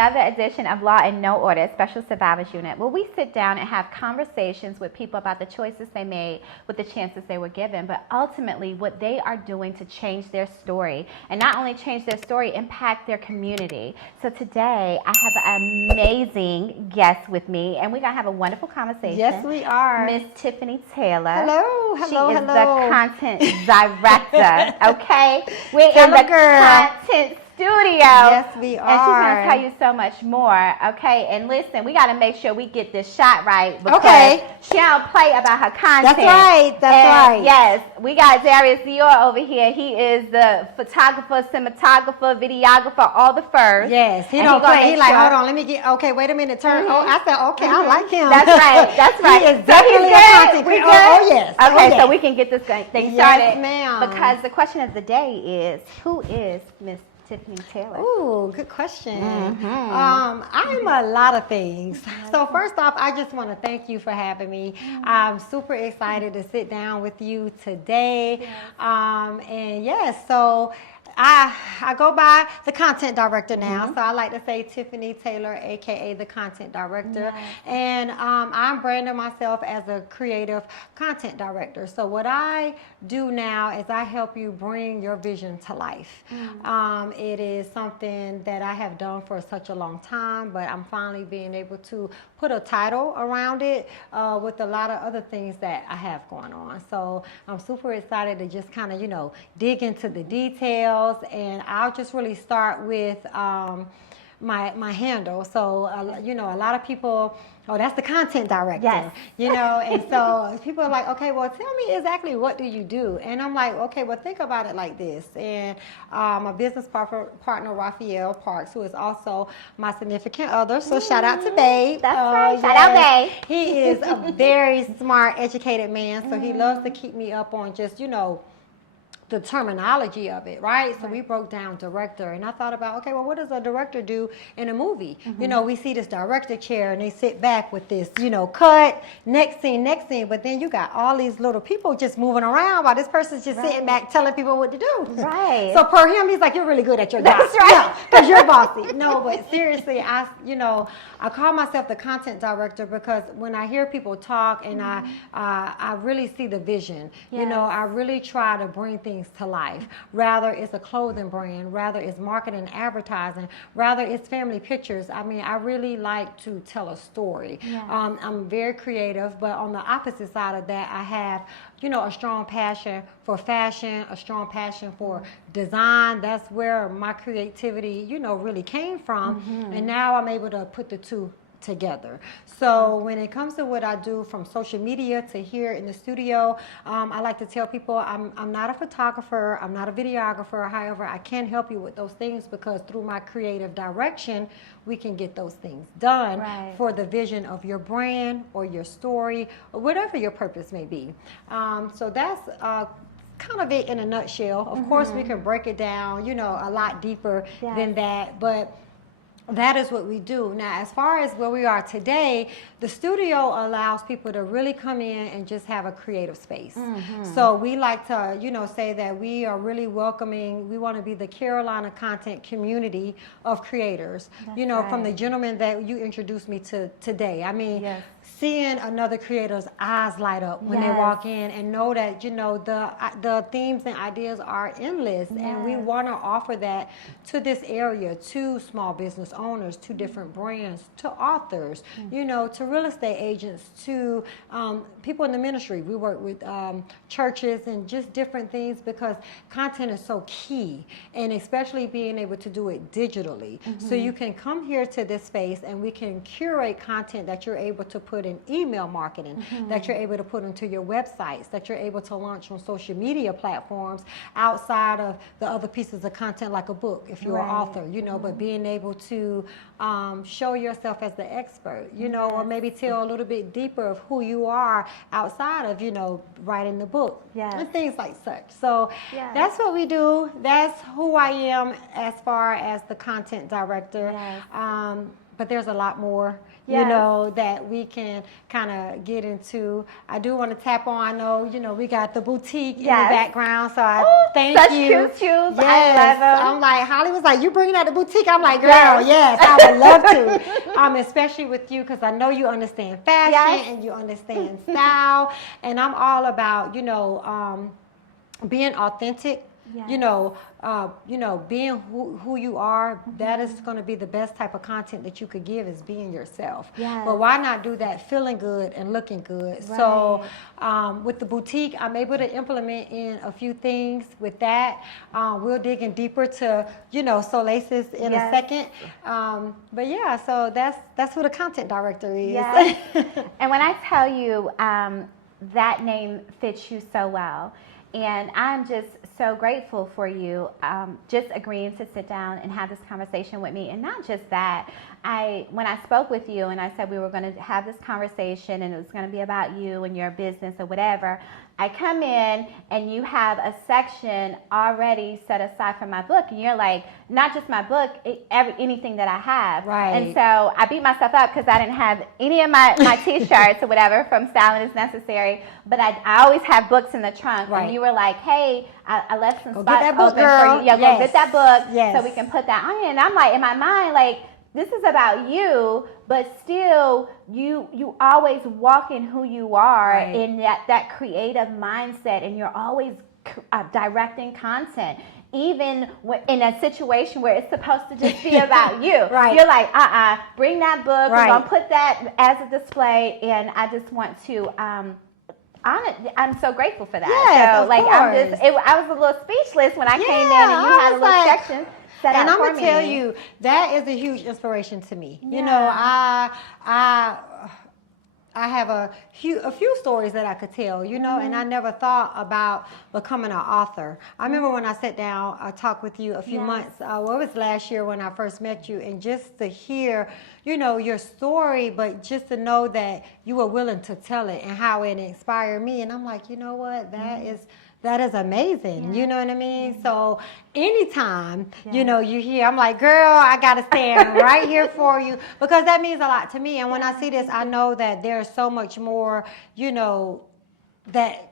another edition of Law and No Order, Special Survivors Unit, where we sit down and have conversations with people about the choices they made with the chances they were given, but ultimately what they are doing to change their story. And not only change their story, impact their community. So today, I have an amazing guest with me, and we're going to have a wonderful conversation. Yes, we are. Miss Tiffany Taylor. Hello, She is the content director, okay? We're in Tell the a girl. content studio. Yes, we are. And she's going to tell you so much more, okay? And listen, we got to make sure we get this shot right because she don't play about her content. That's right. That's right. Yes, we got Darius Dior over here. He is the photographer, cinematographer, videographer, all the first. Yes, he don't play. He like, hold on, let me get, okay, wait a minute, turn. Oh, I said, okay, I like him. That's right. That's right. He is definitely a content creator. Oh, yes. Okay, so we can get this thing started. Yes, ma'am. Because the question of the day is, who is Miss Tiffany Taylor? Ooh, good question. I'm a lot of things. So first off, I just want to thank you for having me. I'm super excited to sit down with you today. And yes, so I go by the content director now, so I like to say Tiffany Taylor, aka the content director, and I'm branding myself as a creative content director. So what I do now is I help you bring your vision to life. It is something that I have done for such a long time, but I'm finally being able to put a title around it with a lot of other things that I have going on. So I'm super excited to just kind of, dig into the details. And I'll just really start with my handle. So, a lot of people, oh, that's the content director, and so people are like, okay, well, tell me exactly what do you do? And I'm like, okay, well, think about it like this. And my business partner, Raphael Parks, who is also my significant other, so shout out to Babe. That's right, shout out Babe. He is a very smart, educated man, so he loves to keep me up on just, the terminology of it, right? So we broke down director, and I thought about, okay, well, what does a director do in a movie? We see this director chair, and they sit back with this, cut, next scene, but then you got all these little people just moving around while this person's just sitting back telling people what to do. Right. So per him, he's like, you're really good at your job. That's right. Because you're bossy. No, but seriously, I call myself the content director because when I hear people talk and I really see the vision, I really try to bring things to life. Rather it's a clothing brand, rather it's marketing, advertising, rather it's family pictures. I mean, I really like to tell a story. I'm very creative, but on the opposite side of that, I have a strong passion for fashion, a strong passion for design. That's where my creativity really came from. And now I'm able to put the two together. So when it comes to what I do from social media to here in the studio, I like to tell people I'm not a photographer, I'm not a videographer. However, I can help you with those things because through my creative direction, we can get those things done for the vision of your brand or your story or whatever your purpose may be. So that's kind of it in a nutshell. Of course, we can break it down, a lot deeper than that, but that is what we do. Now, as far as where we are today, the studio allows people to really come in and just have a creative space. So we like to, say that we are really welcoming. We want to be the Carolina content community of creators. That's from the gentleman that you introduced me to today. I mean, seeing another creator's eyes light up when they walk in and know that, the themes and ideas are endless. And we want to offer that to this area, to small business owners, to different brands, to authors, to real estate agents, to people in the ministry. We work with churches and just different things because content is so key, and especially being able to do it digitally. So you can come here to this space and we can curate content that you're able to put in email marketing, that you're able to put into your websites, that you're able to launch on social media platforms outside of the other pieces of content like a book if you're an author, but being able to show yourself as the expert, or maybe tell a little bit deeper of who you are outside of, writing the book and things like such. So that's what we do. That's who I am as far as the content director. But there's a lot more you know, that we can kind of get into. I do want to tap on, I know, you know, we got the boutique in the background, so I thank such you. Cute shoes. Yes. I love them. I'm like, Holly was like, you bringing out the boutique? I'm like, girl, yes, I would love to. Especially with you, because I know you understand fashion and you understand style, and I'm all about, you know, being authentic. You know, being who you are, that is going to be the best type of content that you could give, is being yourself. But why not do that feeling good and looking good? So with the boutique, I'm able to implement in a few things with that. We'll dig in deeper to, you know, Solaces in a second. But yeah, so that's who the content director is. And when I tell you that name fits you so well, and I'm just so grateful for you just agreeing to sit down and have this conversation with me. And not just that, when I spoke with you and I said we were going to have this conversation and it was going to be about you and your business or whatever, I come in and you have a section already set aside for my book, and you're like, not just my book, anything that I have. And so I beat myself up because I didn't have any of my t-shirts or whatever from Styling is Necessary, but I always have books in the trunk. And you were like, hey, I left some spots open for you. Yeah, go get that book so we can put that on. And I'm like, in my mind, like, this is about you, but still you always walk in who you are in that creative mindset, and you're always directing content. Even in a situation where it's supposed to just be about you. You're like, bring that book, we're going to put that as a display, and I just want to I'm so grateful for that. So, like, I was a little speachess when I came in and you had a little section. And I'm going to tell you, that is a huge inspiration to me. You know, I have a few stories that I could tell, you know, and I never thought about becoming an author. I remember when I sat down, I talked with you a few months, it was last year when I first met you, and just to hear, you know, your story, but just to know that you were willing to tell it and how it inspired me. And I'm like, you know what, that is amazing. You know what I mean? So anytime, you know, you hear, I'm like, girl, I got to stand right here for you, because that means a lot to me. And when I see this, I know that there's so much more, you know, that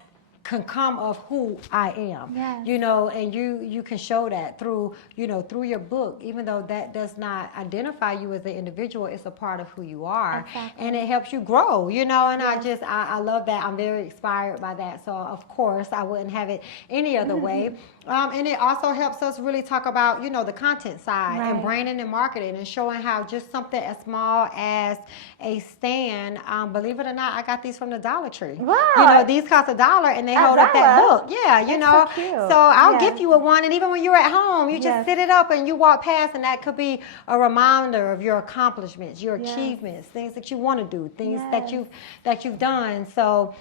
can come of who I am, you know, and you can show that through, you know, through your book, even though that does not identify you as an individual, it's a part of who you are, and it helps you grow, you know, and I love that. I'm very inspired by that. So of course I wouldn't have it any other way. And it also helps us really talk about, you know, the content side and branding and marketing, and showing how just something as small as a stand, believe it or not, I got these from the Dollar Tree. You know, these cost $1 and they hold up that book. Yeah, you know. So I'll gift you with one, and even when you're at home, you just sit it up and you walk past, and that could be a reminder of your accomplishments, your achievements, things that you want to do, things that you've done. So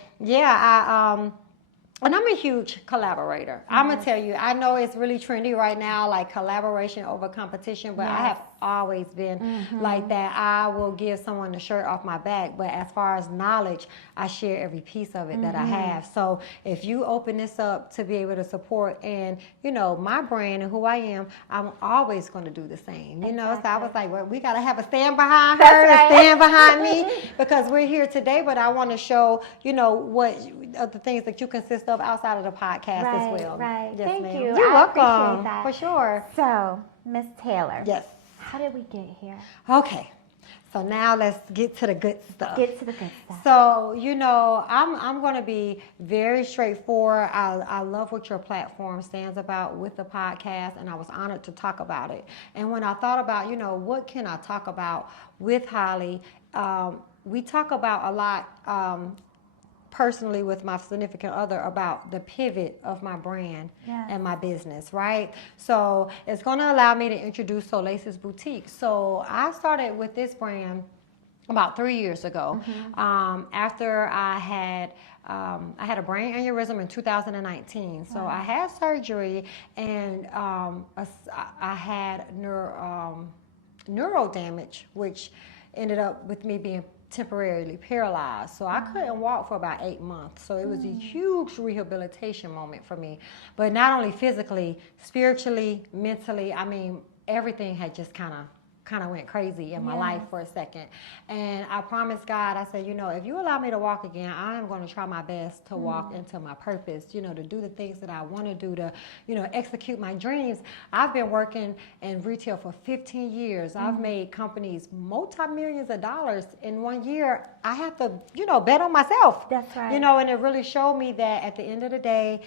and I'm a huge collaborator. I'm going to tell you, I know it's really trendy right now, like collaboration over competition, but I have always been like that. I will give someone the shirt off my back, but as far as knowledge, I share every piece of it that I have. So if you open this up to be able to support and, you know, my brand and who I am, I'm always going to do the same, you know. So I was like, well, we got to have a stand behind her and stand behind me, because we're here today, but I want to show, you know, what other things that you consist of outside of the podcast as well. Yes, Thank you. You're welcome. Appreciate that. For sure. So, Miss Taylor. Yes. How did we get here? Okay. So now let's get to the good stuff. Get to the good stuff. So, you know, I'm going to be very straightforward. I love what your platform stands about with the podcast, and I was honored to talk about it. And when I thought about, you know, what can I talk about with Holly, we talk about a lot personally with my significant other about the pivot of my brand and my business, right? So it's going to allow me to introduce Solaces Boutique. So I started with this brand about 3 years ago. After I had a brain aneurysm in 2019. So I had surgery, and I had neuro damage, which ended up with me being temporarily paralyzed. So I couldn't walk for about 8 months. So it was a huge rehabilitation moment for me. But not only physically, spiritually, mentally, I mean, everything had just kind of kind of went crazy in my life for a second. And I promised God, I said, if you allow me to walk again, I am going to try my best to walk into my purpose, to do the things that I want to do, to, execute my dreams. I've been working in retail for 15 years. I've made companies multi-millions of dollars in 1 year. I have to, bet on myself. That's right. And it really showed me that at the end of the day,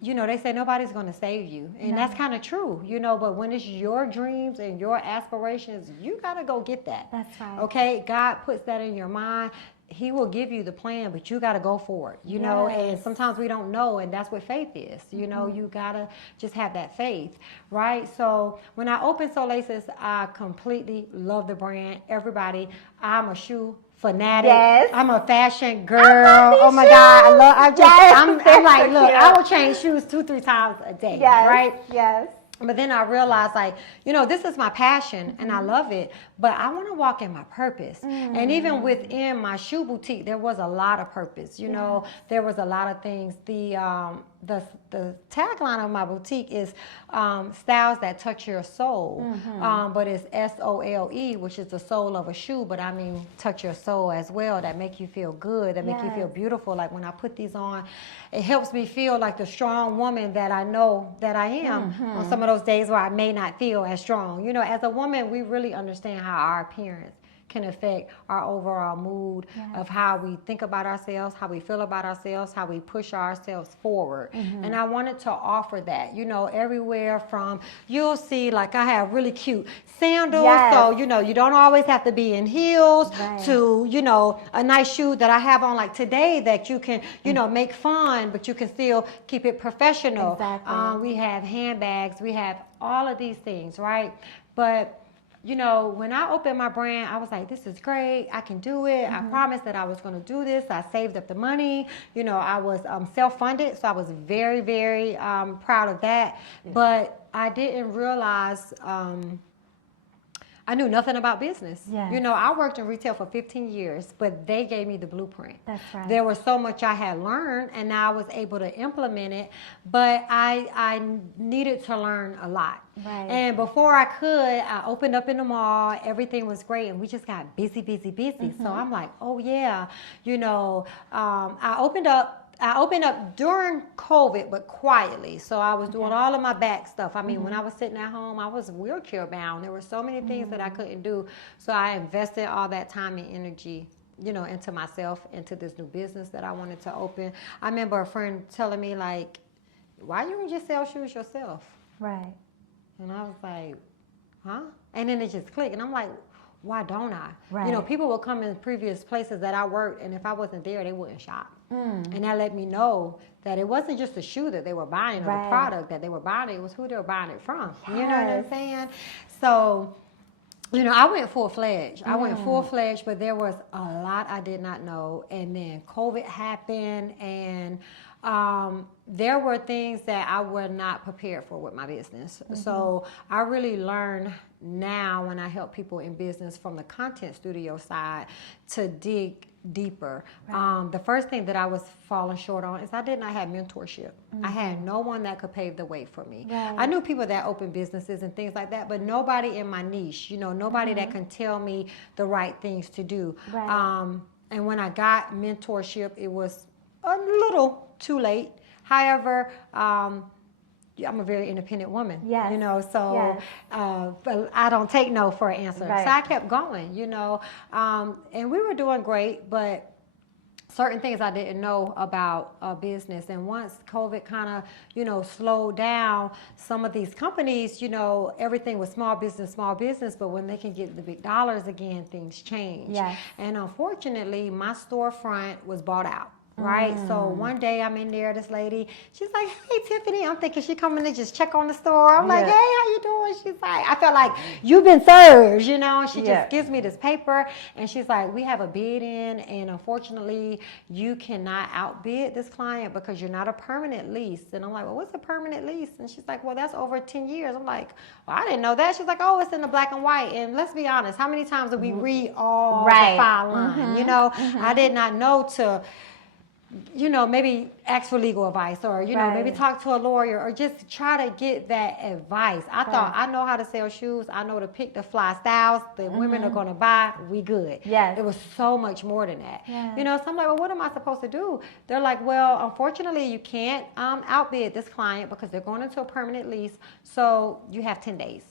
they say nobody's going to save you. And that's kind of true, but when it's your dreams and your aspirations, you got to go get that. That's right. Okay? God puts that in your mind. He will give you the plan, but you got to go for it, and sometimes we don't know, and that's what faith is. You got to just have that faith, right? So when I opened Soul Laces, I completely love the brand. Everybody, I'm a shoe fanatic. Yes. I'm a fashion girl. Oh my God. I'm like, look, I will change shoes 2-3 times a day. Yes. Right? Yes. But then I realized, this is my passion and I love it, but I want to walk in my purpose. And even within my shoe boutique, there was a lot of purpose. There was a lot of things. The tagline of my boutique is styles that touch your soul, but it's SOLE, which is the soul of a shoe, but I mean touch your soul as well, that make you feel good, that make you feel beautiful. Like when I put these on, it helps me feel like the strong woman that I know that I am on some of those days where I may not feel as strong. As a woman, we really understand how our appearance can affect our overall mood of how we think about ourselves, how we feel about ourselves, how we push ourselves forward. And I wanted to offer that, everywhere from, you'll see, like I have really cute sandals, so, you don't always have to be in heels, to, a nice shoe that I have on like today that you can, make fun, but you can still keep it professional. Exactly. We have handbags, we have all of these things, right? But when I opened my brand, I was like, this is great. I can do it. I promised that I was going to do this. I saved up the money. I was self-funded, so I was very, very proud of that. But I didn't realize I knew nothing about business. I worked in retail for 15 years, but they gave me the blueprint. That's right. There was so much I had learned, and now I was able to implement it, but I needed to learn a lot. Right. And before I could, I opened up in the mall. Everything was great, and we just got busy. So I'm like, oh yeah, I opened up during COVID, but quietly. So I was doing all of my back stuff. I mean, when I was sitting at home, I was wheelchair bound. There were so many things that I couldn't do. So I invested all that time and energy, into myself, into this new business that I wanted to open. I remember a friend telling me, like, why you don't just sell shoes yourself? Right. And I was like, huh? And then it just clicked. And I'm like, why don't I? Right. People would come in previous places that I worked, and if I wasn't there, they wouldn't shop. And that let me know that it wasn't just the shoe that they were buying or the product that they were buying, it was who they were buying it from. You know what I'm saying? So, I went full-fledged. I went full-fledged, but there was a lot I did not know. And then COVID happened, and there were things that I was not prepared for with my business. So I really learned now when I help people in business from the content studio side to dig deeper. The first thing that I was falling short on is I did not have mentorship. I had no one that could pave the way for me. I knew people that opened businesses and things like that, but nobody in my niche, nobody that can tell me the right things to do. And when I got mentorship, it was a little too late. However, I'm a very independent woman, so but I don't take no for an answer. So I kept going, and we were doing great, but certain things I didn't know about business. And once COVID kind of, slowed down some of these companies, everything was small business, but when they can get the big dollars again, things change. And unfortunately, my storefront was bought out. Right. So one day I'm in there, this lady, she's like, hey, Tiffany. I'm thinking she coming to just check on the store. I'm like, hey, how you doing? She's like, I felt like you've been served, She just gives me this paper and she's like, we have a bid in, and unfortunately you cannot outbid this client because you're not a permanent lease. And I'm like, well, what's a permanent lease? And she's like, well, that's over 10 years. I'm like, well, I didn't know that. She's like, oh, it's in the black and white. And let's be honest, how many times do we read all the file line? I did not know to maybe ask for legal advice, or, maybe talk to a lawyer, or just try to get that advice. I thought, I know how to sell shoes. I know to pick the fly styles that women are going to buy. We good. Yes. It was so much more than that. Yes. So I'm like, well, what am I supposed to do? They're like, well, unfortunately, you can't outbid this client because they're going into a permanent lease. So you have 10 days.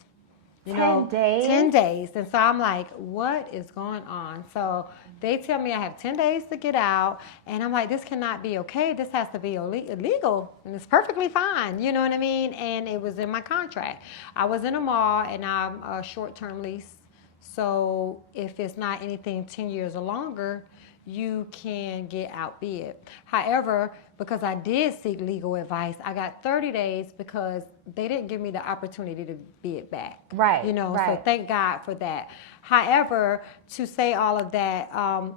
10 days? 10 days. And so I'm like, what is going on? So they tell me I have 10 days to get out. And I'm like, this cannot be okay. This has to be illegal. And it's perfectly fine. You know what I mean? And it was in my contract. I was in a mall, and I'm a short-term lease. So if it's not anything 10 years or longer, you can get outbid. However, because I did seek legal advice, I got 30 days because they didn't give me the opportunity to bid back. Right. So thank God for that. However, to say all of that,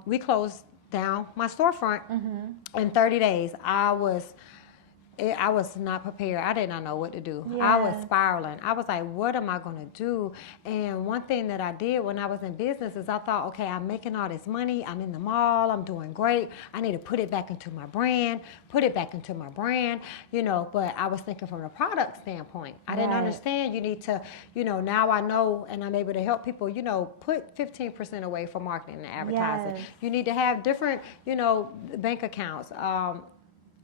we closed down my storefront in 30 days. I was not prepared. I did not know what to do. Yes. I was spiraling. I was like, what am I going to do? And one thing that I did when I was in business is I thought, okay, I'm making all this money. I'm in the mall. I'm doing great. I need to put it back into my brand, but I was thinking from a product standpoint. I didn't understand you need to, now I know, and I'm able to help people, put 15% away for marketing and advertising. Yes. You need to have different, bank accounts.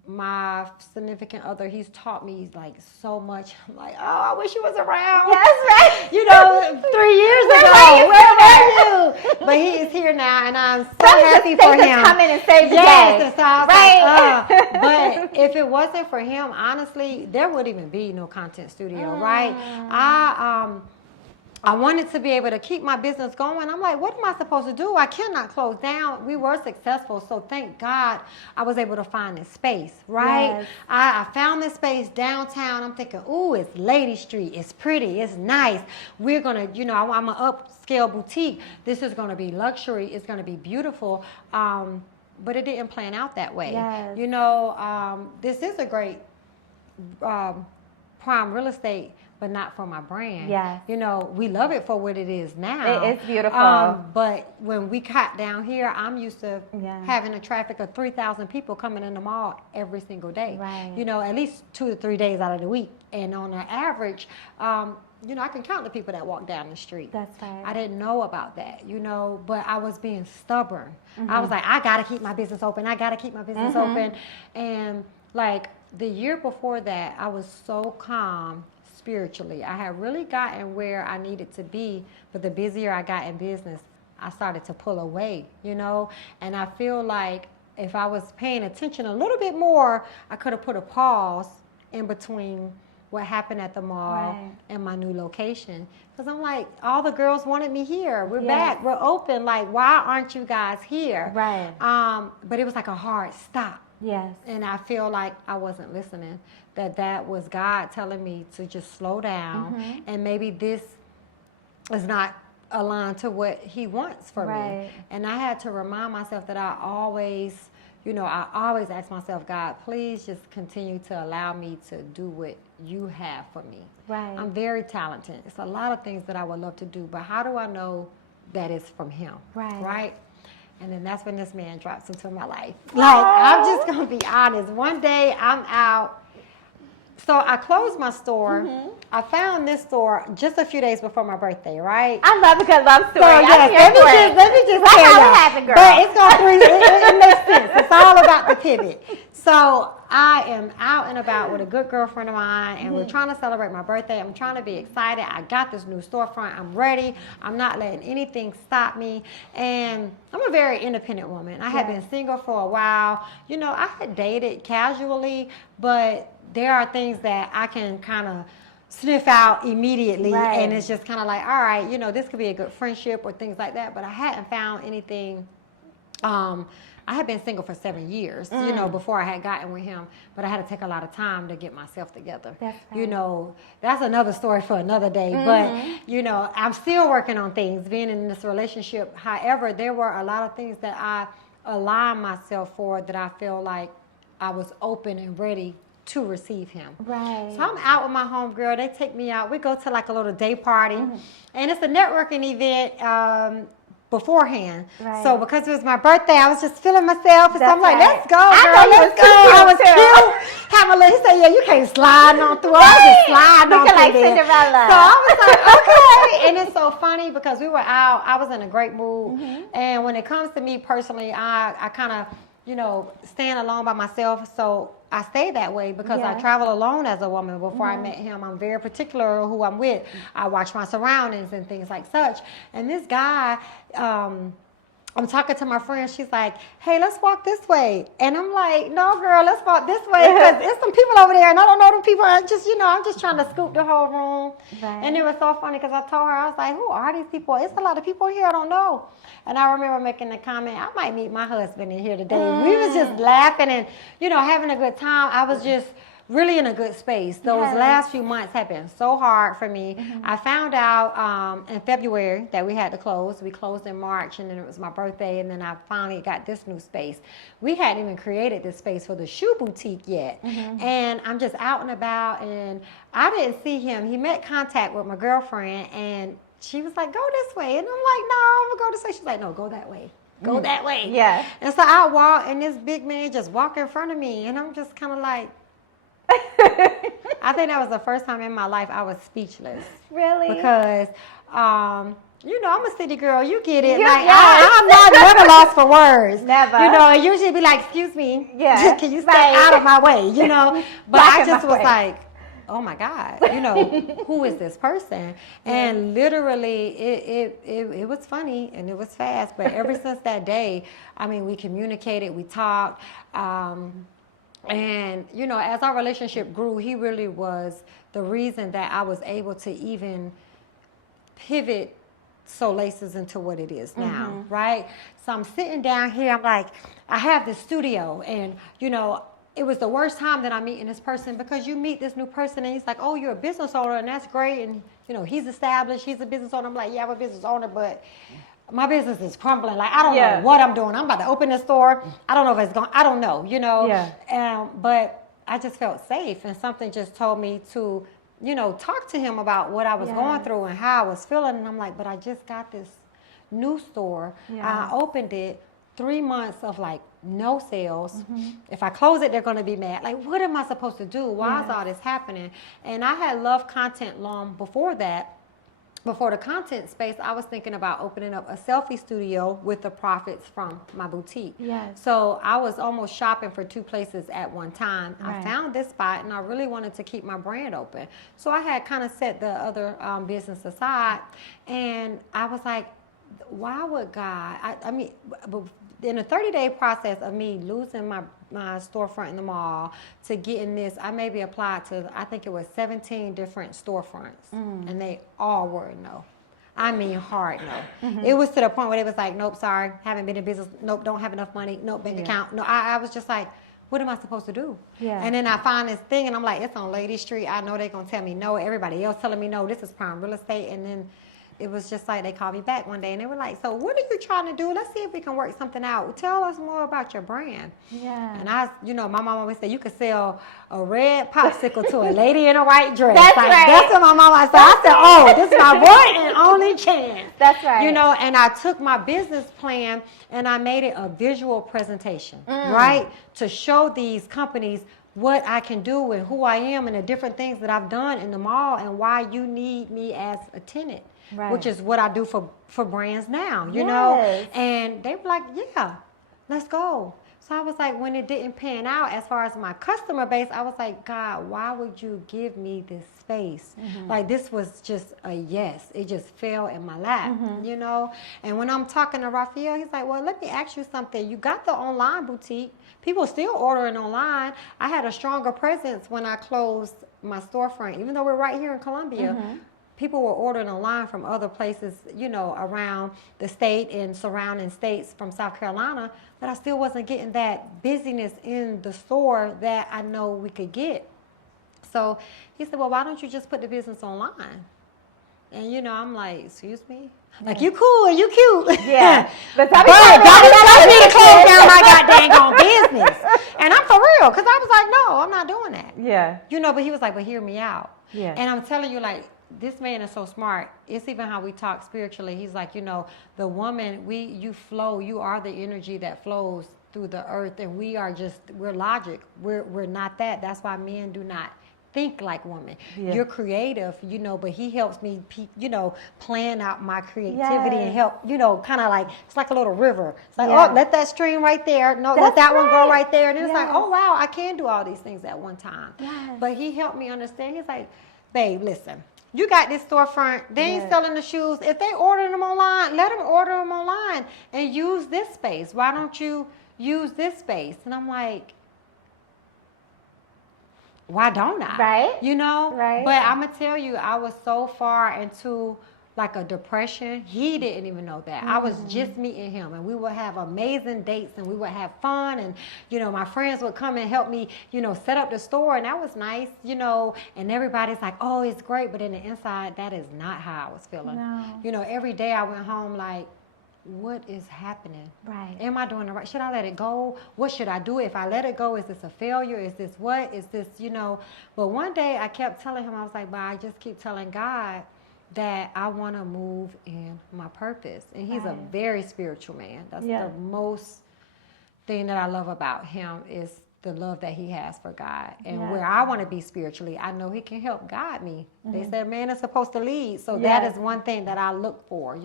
My significant other, he's taught me like so much. I'm like, oh, I wish he was around. Yes, right. 3 years ago. Where were you? But he is here now, and I'm so happy for him. Come in and save the day. Yes, and so I was like, but if it wasn't for him, honestly, there wouldn't even be no content studio, right? I wanted to be able to keep my business going. I'm like, what am I supposed to do? I cannot close down. We were successful, so thank God I was able to find this space, right? Yes. I found this space downtown. I'm thinking, ooh, it's Lady Street. It's pretty. It's nice. We're going to, I'm an upscale boutique. This is going to be luxury. It's going to be beautiful. But it didn't plan out that way. Yes. This is a great prime real estate, but not for my brand. Yes. We love it for what it is now. It's beautiful. But when we cut down here, I'm used to having a traffic of 3,000 people coming in the mall every single day. Right. At least 2 to 3 days out of the week. And on an average, I can count the people that walk down the street. That's right. I didn't know about that, but I was being stubborn. I was like, I got to keep my business open. I got to keep my business open. And like the year before that, I was so calm spiritually. I had really gotten where I needed to be, but the busier I got in business, I started to pull away, and I feel like if I was paying attention a little bit more, I could have put a pause in between what happened at the mall and my new location. Because I'm like, all the girls wanted me here. We're back. We're open. Like, why aren't you guys here? Right. But it was like a hard stop. Yes. And I feel like I wasn't listening, that was God telling me to just slow down, and maybe this is not aligned to what he wants for me. And I had to remind myself that I always ask myself, God, please just continue to allow me to do what you have for me. Right. I'm very talented. It's a lot of things that I would love to do, but how do I know that it's from him? Right? And then that's when this man drops into my life. Like, I'm just going to be honest. One day I'm out. So I closed my store. I found this store just a few days before my birthday, right? I love a good love story. So yes, let me just tell you. How it happened, girl. But it's going to it makes sense. It's all about the pivot. So I am out and about with a good girlfriend of mine, and we're trying to celebrate my birthday. I'm trying to be excited. I got this new storefront. I'm ready. I'm not letting anything stop me. And I'm a very independent woman. I had been single for a while. I had dated casually, but there are things that I can kind of sniff out immediately, and it's just kind of like, all right, this could be a good friendship or things like that, but I hadn't found anything. I had been single for 7 years, before I had gotten with him, but I had to take a lot of time to get myself together. That's right. That's another story for another day, but, I'm still working on things, being in this relationship. However, there were a lot of things that I aligned myself for that I feel like I was open and ready to receive him. Right. So I'm out with my homegirl. They take me out. We go to like a little day party, and it's a networking event. beforehand. Right. So because it was my birthday, I was just feeling myself. And so I'm like, right. let's go, girl, let's go. I was cute. Have my little, he said, yeah, you can't slide on through. I was just sliding on through like there. Cinderella. So I was like, okay. And it's so funny because we were out. I was in a great mood. And when it comes to me personally, I kind of, you know, stand alone by myself. So I stay that way because I travel alone as a woman. Before I met him, I'm very particular who I'm with. I watch my surroundings and things like such. And this guy, I'm talking to my friend. She's like, hey, let's walk this way. And I'm like, no, girl, let's walk this way because there's some people over there and I don't know them people. I just, you know, I'm just trying to scoop the whole room. Right. And it was so funny because I told her, I was like, who are these people? It's a lot of people here I don't know. And I remember making the comment, I might meet my husband in here today. We was just laughing and, you know, having a good time. I was just really in a good space. Those last few months have been so hard for me. I found out in February that we had to close. We closed in March, and then it was my birthday, and then I finally got this new space. We hadn't even created this space for the shoe boutique yet. And I'm just out and about, and I didn't see him. He made contact with my girlfriend, and she was like, go this way. And I'm like, no, I'm going to go this way. She's like, no, go that way. Go that way. Yeah. And so I walk, and this big man just walked in front of me, and I'm just kind of like, I think that was the first time in my life I was speechless. Really? Because, you know, I'm a city girl. You get it. Like, I'm not never lost for words. Never. You know, and usually be like, excuse me. Yeah. Can you step out of my way? You know? But I just was like, oh my God, you know, who is this person? And literally, it was funny and it was fast. But ever since that day, I mean, we communicated, we talked. And, you know, as our relationship grew, he really was the reason that I was able to even pivot Laces into what it is now, right? So I'm sitting down here, I'm like, I have this studio, and, you know, it was the worst time that I'm meeting this person because you meet this new person and he's like, oh, you're a business owner, and that's great. And, you know, he's established, he's a business owner. I'm like, yeah, I'm a business owner, but my business is crumbling. Like, I don't know what I'm doing. I'm about to open this store. I don't know if it's going, I don't know, you know. But I just felt safe, and something just told me to, you know, talk to him about what I was going through and how I was feeling. And I'm like, but I just got this new store. I opened it, 3 months of like no sales. If I close it, they're going to be mad. Like, what am I supposed to do? Why is all this happening? And I had loved content long before that. Before the content space, I was thinking about opening up a selfie studio with the profits from my boutique. So I was almost shopping for 2 places at one time. I found this spot, and I really wanted to keep my brand open. So I had kind of set the other business aside, and I was like, why would God, I mean, in a 30-day process of me losing my storefront in the mall to getting this, I maybe applied to, I think it was 17 different storefronts, and they all were no. I mean, hard no. It was to the point where they was like, nope, sorry, haven't been in business, nope, don't have enough money, nope, bank account. No, I was just like, what am I supposed to do? And then I find this thing, and I'm like, it's on Lady Street. I know they're going to tell me no. Everybody else telling me no, this is prime real estate. And then it was just like they called me back one day, and they were like, so what are you trying to do? Let's see if we can work something out. Tell us more about your brand. And I, you know, my mom always said you could sell a red popsicle to a lady in a white dress. That's right. That's what my mom said. I said, oh, this is my one and only chance. That's right. You know, and I took my business plan and I made it a visual presentation, right? To show these companies what I can do and who I am and the different things that I've done in the mall and why you need me as a tenant. Which is what I do for brands now, you know? And they were like, yeah, let's go. So I was like, when it didn't pan out as far as my customer base, I was like, God, why would you give me this space? Like, this was just a yes. It just fell in my lap, you know? And when I'm talking to Raphael, he's like, well, let me ask you something. You got the online boutique. People still ordering online. I had a stronger presence when I closed my storefront, even though we're right here in Columbia. People were ordering online from other places, you know, around the state and surrounding states from South Carolina, but I still wasn't getting that busyness in the store that I know we could get. So he said, well, why don't you just put the business online? And, you know, I'm like, excuse me? Like, you cool and you cute. But don't me to close down my goddamn business. And I'm for real, because I was like, no, I'm not doing that. You know, but he was like, but hear me out. And I'm telling you, like, this man is so smart. It's even how we talk spiritually. He's like, the woman, you flow. You are the energy that flows through the earth, and we're logic. We're not that. That's why men do not think like women. Yeah. You're creative, but he helps me, plan out my creativity and help, kind of like, it's like a little river. It's like, oh, let that stream right there. No, let that one go right there. And it's like, oh, wow, I can do all these things at one time. Yes. But he helped me understand. He's like, babe, listen, you got this storefront. They ain't selling the shoes. If they order them online, let them order them online and use this space. Why don't you use this space? And I'm like, why don't I? Right. Right. But I'm going to tell you, I was so far into like a depression. He didn't even know that. I was just meeting him, and we would have amazing dates, and we would have fun. And, my friends would come and help me, set up the store. And that was nice, and everybody's like, oh, it's great. But in the inside, that is not how I was feeling. No. Every day I went home like, what is happening? Right. Am I doing the right? Should I let it go? What should I do? If I let it go, is this a failure? Is this what? Is this, But one day I kept telling him, I was like, but I just keep telling God that I want to move in my purpose. And he's a very spiritual man. That's the most thing that I love about him is the love that he has for God. And where I want to be spiritually, I know he can help guide me. They said man is supposed to lead. So that is one thing that I look for,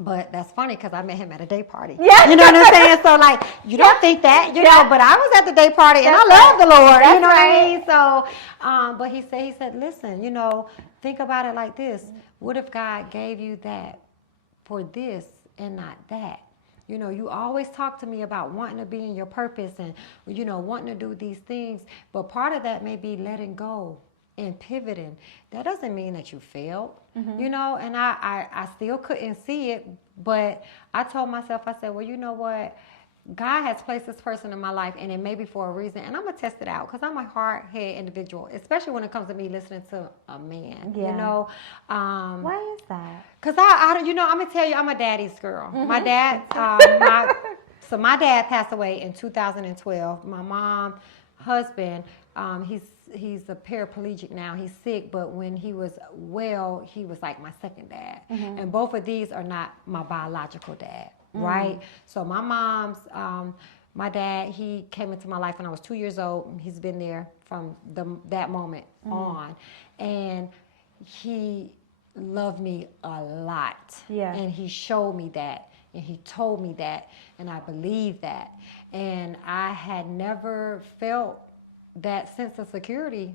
But that's funny because I met him at a day party. Yeah. You know what I'm saying? So, like, you don't think that, but I was at the day party and I love the Lord. That's what I mean? So, but he said, listen, think about it like this. What if God gave you that for this and not that? You always talk to me about wanting to be in your purpose and, wanting to do these things. But part of that may be letting go and pivoting. That doesn't mean that you failed, and I still couldn't see it, but I told myself, I said, well, you know what? God has placed this person in my life, and it may be for a reason, and I'm going to test it out because I'm a hard-headed individual, especially when it comes to me listening to a man, Why is that? Because I'm going to tell you, I'm a daddy's girl. My dad, my dad passed away in 2012. My mom, husband, he's a paraplegic now. He's sick, but when he was well, he was like my second dad. And both of these are not my biological dad, right? So my mom's, my dad, he came into my life when I was 2 years old. He's been there from that moment on. And he loved me a lot. Yeah. And he showed me that. And he told me that. And I believe that. And I had never felt that sense of security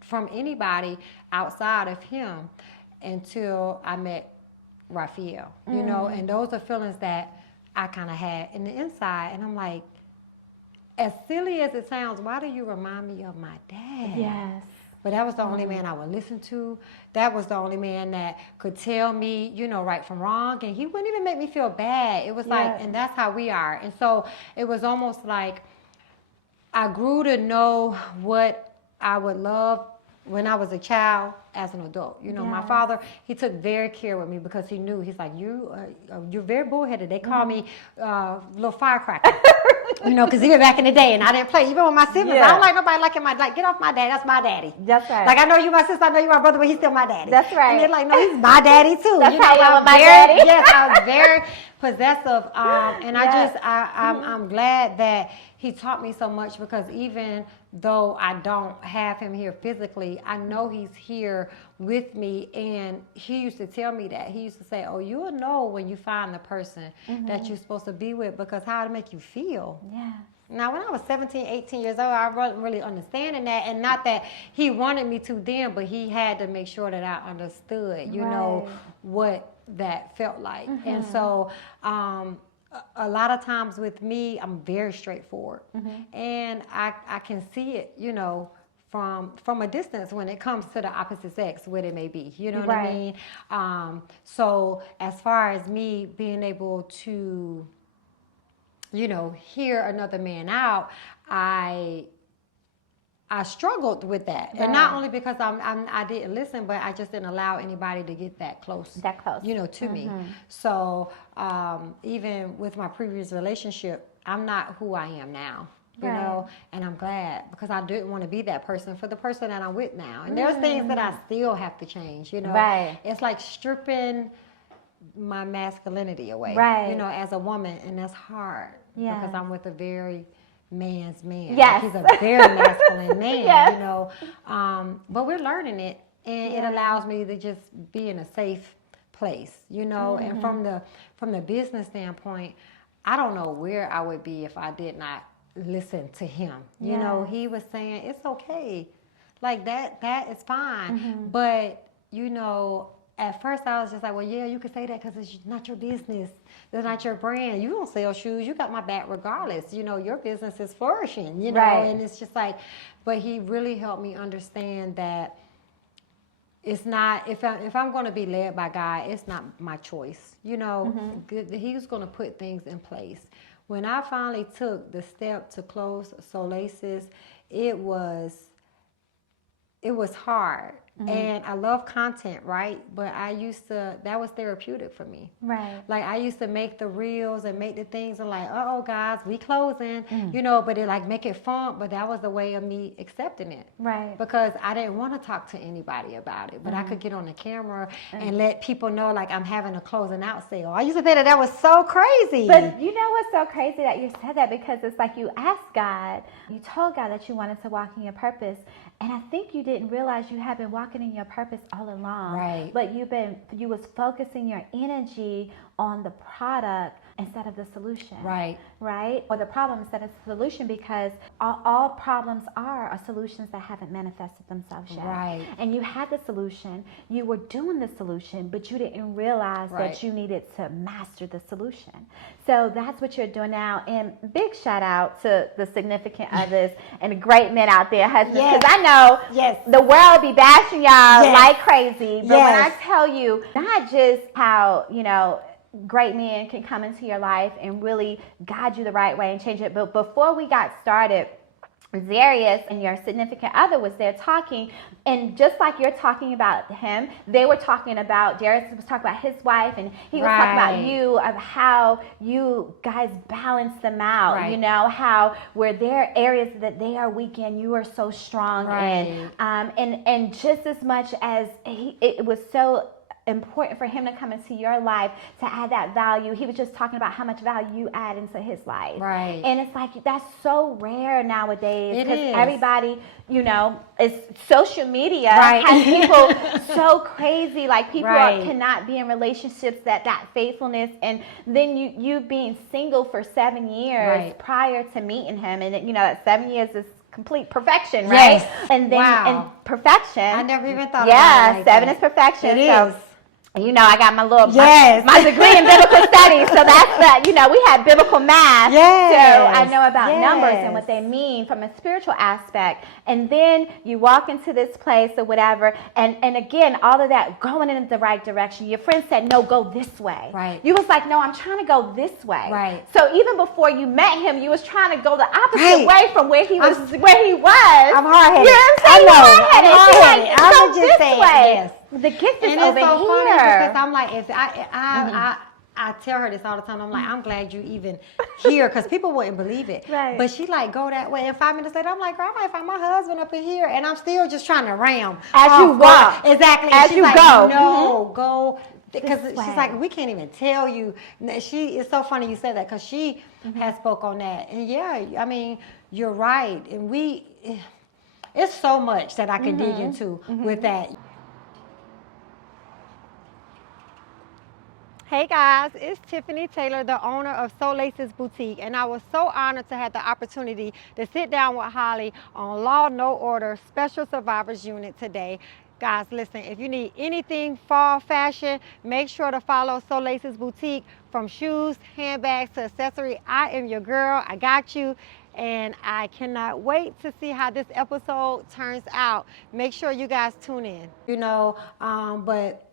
from anybody outside of him until I met Raphael, and those are feelings that I kind of had in the inside. And I'm like, as silly as it sounds, why do you remind me of my dad? Yes. But that was the only man I would listen to. That was the only man that could tell me, right from wrong. And he wouldn't even make me feel bad. It was like, and that's how we are. And so it was almost like I grew to know what I would love when I was a child as an adult. My father, he took very care with me because he knew, he's like, you're very bullheaded. They call me little firecracker. Because even back in the day, and I didn't play. Even with my siblings, I don't like nobody get off my daddy. That's my daddy. That's right. Like, I know you my sister, I know you my brother, but he's still my daddy. That's right. And they're like, no, he's my daddy too. That's how you with my daddy. Yes, I was very possessive. And I'm glad that he taught me so much, because even though I don't have him here physically, I know he's here with me. And he used to tell me that. He used to say, oh, you'll know when you find the person that you're supposed to be with, because how to make you feel. Yeah. Now, when I was 17, 18 years old, I wasn't really understanding that. And not that he wanted me to then, but he had to make sure that I understood, what that felt like. And so a lot of times with me, I'm very straightforward. And I can see it, from a distance when it comes to the opposite sex, what it may be. You know what I mean? So as far as me being able to, hear another man out, I struggled with that. Right. And not only because I didn't listen, but I just didn't allow anybody to get that close. To me. So even with my previous relationship, I'm not who I am now. you know, and I'm glad because I didn't want to be that person for the person that I'm with now. And there's things that I still have to change, you know. Right. It's like stripping my masculinity away, right. you know, as a woman, and that's hard because I'm with a very man's man. Yes. Like, he's a very masculine man, yes. you know. But we're learning it, and it allows me to just be in a safe place, you know. And from the business standpoint, I don't know where I would be if I did not listen to him. You know, he was saying it's okay, like that is fine. But you know, at first I was just like, well, yeah, you can say that because it's not your business. It's not your brand. You don't sell shoes. You got my back regardless. You know, your business is flourishing, you know. And it's just like, but he really helped me understand that it's not, if I'm going to be led by God, it's not my choice. You know, he's going to put things in place. When I finally took the step to close Solaces, it was hard. And I love content, right? But that was therapeutic for me. Right. Like I used to make the reels and make the things and like, uh-oh guys, we closing, you know, but it like make it fun. But that was the way of me accepting it. Right. Because I didn't want to talk to anybody about it, but I could get on the camera and let people know like I'm having a closing out sale. I used to think that was so crazy. But you know what's so crazy that you said that, because it's like you asked God, you told God that you wanted to walk in your purpose. And I think you didn't realize you had been walking in your purpose all along. Right. But you was focusing your energy on the product instead of the solution. Right. Right? Or the problem instead of the solution, because all problems are solutions that haven't manifested themselves yet. Right. And you had the solution, you were doing the solution, but you didn't realize that you needed to master the solution. So that's what you're doing now. And big shout out to the significant others and the great men out there, husbands, because I know the world be bashing y'all like crazy. But when I tell you, not just how, you know, great men can come into your life and really guide you the right way and change it. But before we got started, Zarius and your significant other was there talking, and just like you're talking about him, they were talking about, Darius was talking about his wife, and he was talking about you, of how you guys balance them out, you know, how where there are areas that they are weak in, you are so strong in, and just as much as it was so important for him to come into your life to add that value. He was just talking about how much value you add into his life. Right. And it's like, that's so rare nowadays, because everybody, you know, is social media has people so crazy. Like people cannot be in relationships that faithfulness, and then you being single for 7 years prior to meeting him, and you know that 7 years is complete perfection, right? And then and perfection. I never even thought about it like 7 is perfection. It so is. You know, I got my little my degree in biblical studies, so that's that. You know, we had biblical math, so I know about numbers and what they mean from a spiritual aspect. And then you walk into this place or whatever, and again, all of that going in the right direction. Your friend said, "No, go this way." Right. You was like, "No, I'm trying to go this way." Right. So even before you met him, you was trying to go the opposite way from where he was. I'm hard-headed. You know what I'm saying? I know. I'm hard-headed. I was just saying yes. The gift is and over it's so here. funny because I'm like, if I tell her this all the time. I'm like, I'm glad you even here, because people wouldn't believe it. Right. But she like go that way, and 5 minutes later, I'm like, girl, I might find my husband up in here, and I'm still just trying to ram as you walk. Exactly. As she's you like, go. No, go. Because she's like, we can't even tell you. It's so funny you said that, because she has spoke on that, and I mean, you're right, and it's so much that I can dig into with that. Hey guys, it's Tiffany Taylor, the owner of Solaces Boutique, and I was so honored to have the opportunity to sit down with Holly on Law No Order Special Survivors Unit today. Guys, listen, if you need anything fall fashion, make sure to follow Solaces Boutique. From shoes, handbags to accessory, I am your girl. I got you. And I cannot wait to see how this episode turns out. Make sure you guys tune in. You know, but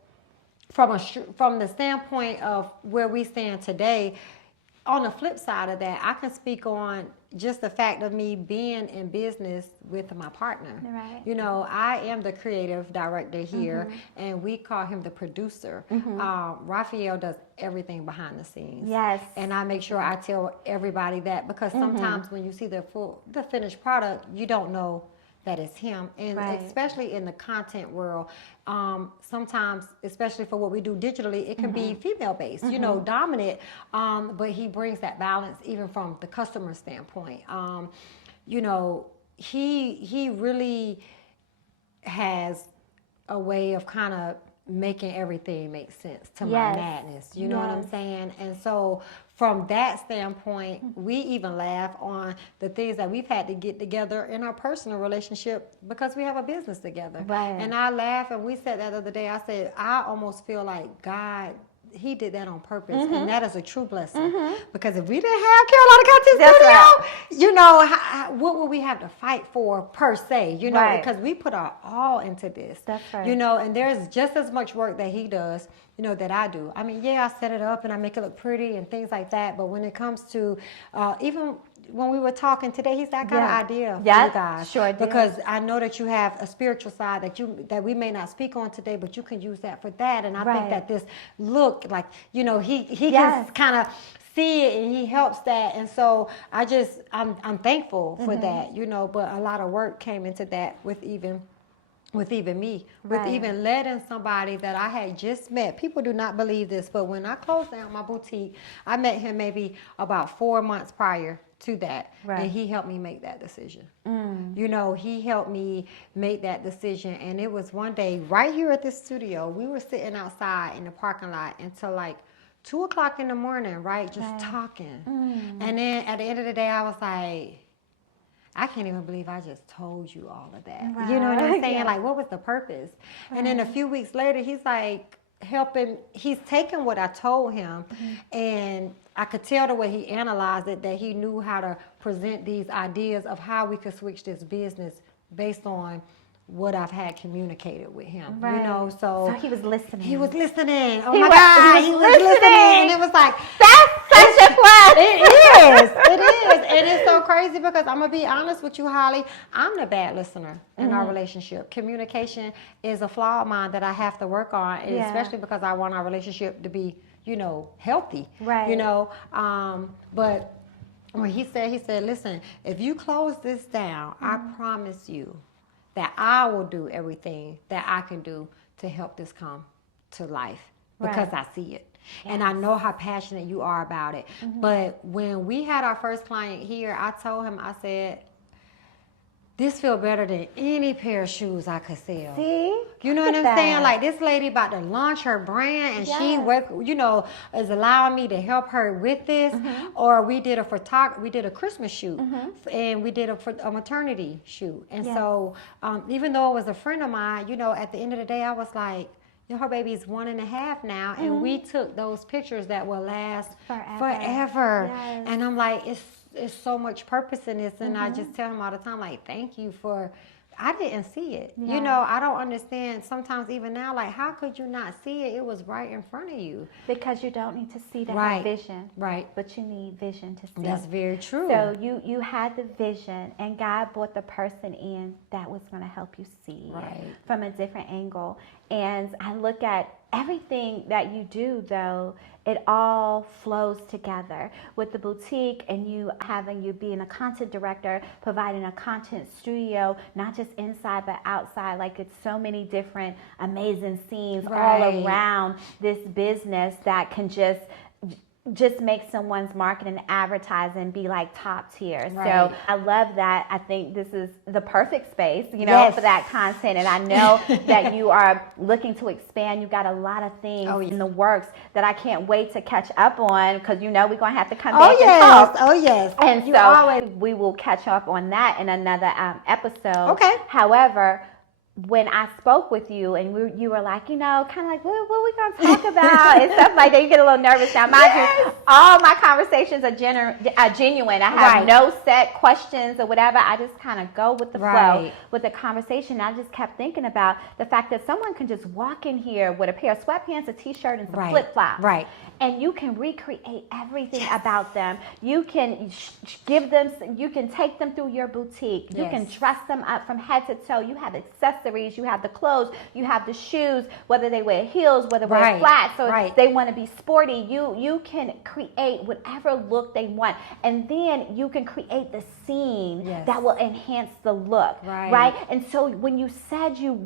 from the standpoint of where we stand today, on the flip side of that, I can speak on just the fact of me being in business with my partner. Right. You know, I am the creative director here, and we call him the producer. Raphael does everything behind the scenes. Yes. And I make sure I tell everybody that, because sometimes when you see the finished product, you don't know that it's him. And especially in the content world, sometimes, especially for what we do digitally, it can be female based, you know, dominant, but he brings that balance even from the customer standpoint. You know, he really has a way of kind of making everything make sense to my madness. You know what I'm saying? And so from that standpoint, we even laugh on the things that we've had to get together in our personal relationship because we have a business together. Right. And I laugh, and we said that the other day, I said, I almost feel like God, he did that on purpose, and that is a true blessing. Because if we didn't have Carolina Content Studio, you know, what would we have to fight for per se? You know, because we put our all into this. That's right. You know, and there's just as much work that he does, you know, that I do. I mean, yeah, I set it up and I make it look pretty and things like that. But when it comes to even when we were talking today, he said, I got an idea for you guys. Sure did. Because I know that you have a spiritual side that we may not speak on today, but you can use that for that. And I think that this look, like, you know, he can kind of see it, and he helps that. And so I'm thankful for that, you know, but a lot of work came into that with even me, with even letting somebody that I had just met. People do not believe this, but when I closed down my boutique, I met him maybe about 4 months prior to that, and he helped me make that decision. You know, he helped me make that decision, and it was one day right here at this studio. We were sitting outside in the parking lot until like 2 o'clock in the morning, right, just talking. And then at the end of the day, I was like, I can't even believe I just told you all of that. You know what I'm saying? Like, what was the purpose? And then a few weeks later, he's like he's taken what I told him, and I could tell the way he analyzed it, that he knew how to present these ideas of how we could switch this business based on what I've had communicated with him. You know, so he was listening. He was listening. Oh my God, he was listening. And it was like, that's such a plus. It is. And it's so crazy because I'm going to be honest with you, Holly. I'm the bad listener in our relationship. Communication is a flaw of mine that I have to work on, especially because I want our relationship to be, you know, healthy. You know, but when he said, listen, if you close this down, I promise you that I will do everything that I can do to help this come to life, because I see it. And I know how passionate you are about it. But when we had our first client here, I told him, I said, this feel better than any pair of shoes I could sell. See? You know what I'm saying? Like, this lady about to launch her brand, and she you know, is allowing me to help her with this. Or we did a Christmas shoot, and we did a maternity shoot. And so even though it was a friend of mine, you know, at the end of the day, I was like, you know, her baby's 1.5 now, and we took those pictures that will last forever. And I'm like, it's so much purpose in this, and I just tell him all the time, like, thank you for, I didn't see it. You know, I don't understand sometimes even now, like, how could you not see it? It was right in front of you. Because you don't need to see to have vision. But you need vision to see. That's very true. So you had the vision, and God brought the person in that was going to help you see it from a different angle. And I look at everything that you do, though, it all flows together with the boutique, and you being a content director, providing a content studio, not just inside but outside. Like, it's so many different amazing scenes all around this business that can just make someone's marketing and advertising be like top tier. So I love that. I think this is the perfect space, you know, for that content. And I know that you are looking to expand. You've got a lot of things in the works that I can't wait to catch up on, because, you know, we're going to have to come back and talk. And so we will catch up on that in another episode. However, when I spoke with you and you were like, kind of like, what are we going to talk about and stuff like that, you get a little nervous. Now, mind you, all my conversations are genuine. I have no set questions or whatever. I just kind of go with the flow with the conversation. I just kept thinking about the fact that someone can just walk in here with a pair of sweatpants, a t-shirt, and some flip-flops. Right. And you can recreate everything about them. You can give them, you can take them through your boutique. You can dress them up from head to toe. You have accessories, you have the clothes, you have the shoes, whether they wear heels, whether they wear flats, or they want to be sporty. You can create whatever look they want. And then you can create the scene that will enhance the look. Right? And so when you said you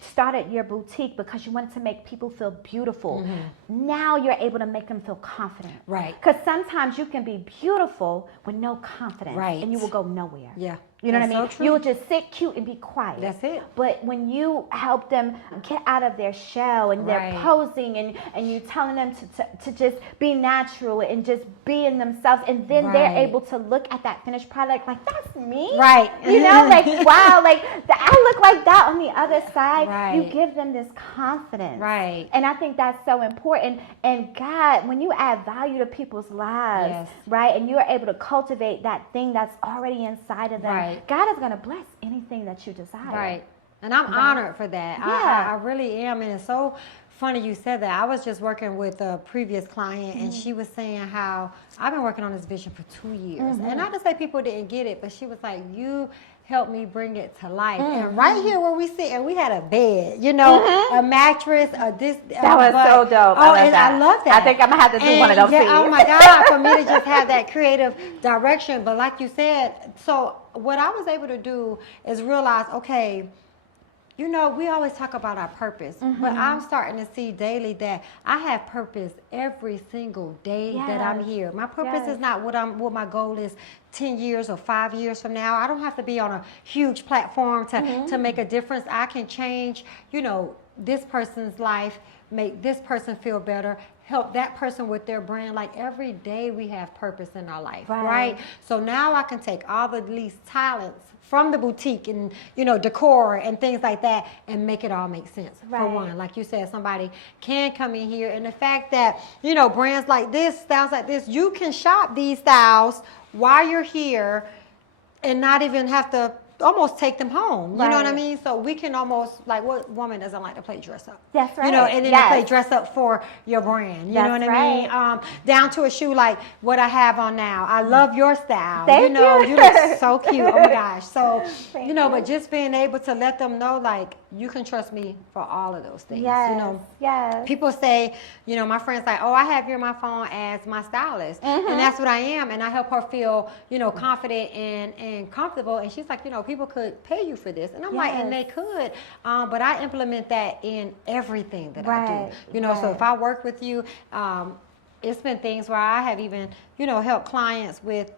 started your boutique because you wanted to make people feel beautiful, now you're able to make them feel confident. Right. Because sometimes you can be beautiful with no confidence. Right. And you will go nowhere. Yeah. You know what I mean? So you will just sit cute and be quiet. That's it. But when you help them get out of their shell and they're posing and you telling them to just be natural and just be in themselves, and then they're able to look at that finished product like, that's me. Right. You know, like, wow, like I look like that on the other side. Right. You give them this confidence. Right. And I think that's so important. And God, when you add value to people's lives, right, and you're able to cultivate that thing that's already inside of them, God is going to bless anything that you desire. Right. And I'm honored for that. Yeah. I really am. And it's so funny you said that. I was just working with a previous client, and she was saying how I've been working on this vision for 2 years. And not to say people didn't get it, but she was like, you helped me bring it to life. And right here where we sit, and we had a bed, you know, a mattress, this. That was so dope. Oh, and I love that. I think I'm going to have to do one of those things. Oh my God, for me to just have that creative direction. But like you said, so what I was able to do is realize, okay, you know, we always talk about our purpose, but I'm starting to see daily that I have purpose every single day that I'm here. My purpose is not what my goal is 10 years or 5 years from now. I don't have to be on a huge platform to make a difference. I can change, you know, this person's life, make this person feel better, help that person with their brand. Like every day we have purpose in our life, right? So now I can take all the least talents from the boutique and, you know, decor and things like that and make it all make sense. For one, like you said, somebody can come in here, and the fact that, you know, brands like this, styles like this, you can shop these styles while you're here and not even have to almost take them home. You know what I mean? So we can almost, like, what woman doesn't like to play dress up? That's right. You know, and then to play dress up for your brand. You know what I mean? Down to a shoe like what I have on now. I love your style. Thank you. You look so cute. Oh my gosh. So, you know, but just being able to let them know, like, you can trust me for all of those things. Yes. You know, people say, you know, my friends like, oh, I have you on my phone as my stylist. And that's what I am. And I help her feel, you know, confident and comfortable. And she's like, you know, people could pay you for this. And I'm like, and they could. But I implement that in everything that I do. You know, so if I work with you, it's been things where I have even, you know, helped clients with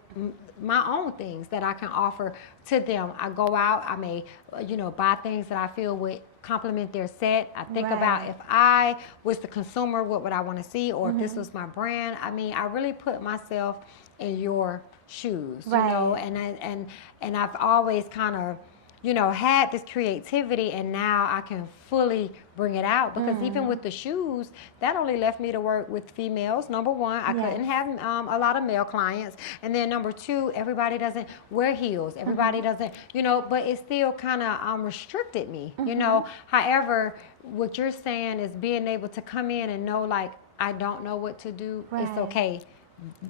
my own things that I can offer to them. I go out, I may, you know, buy things that I feel would complement their set. I think about if I was the consumer, what would I want to see? Or if this was my brand. I mean, I really put myself in your shoes, you know, and I've always kind of, you know, had this creativity, and now I can fully bring it out, because even with the shoes, that only left me to work with females. Number one, I couldn't have a lot of male clients. And then number two, everybody doesn't wear heels. Everybody doesn't, you know, but it still kind of restricted me, you know. However, what you're saying is being able to come in and know, like, I don't know what to do. It's okay.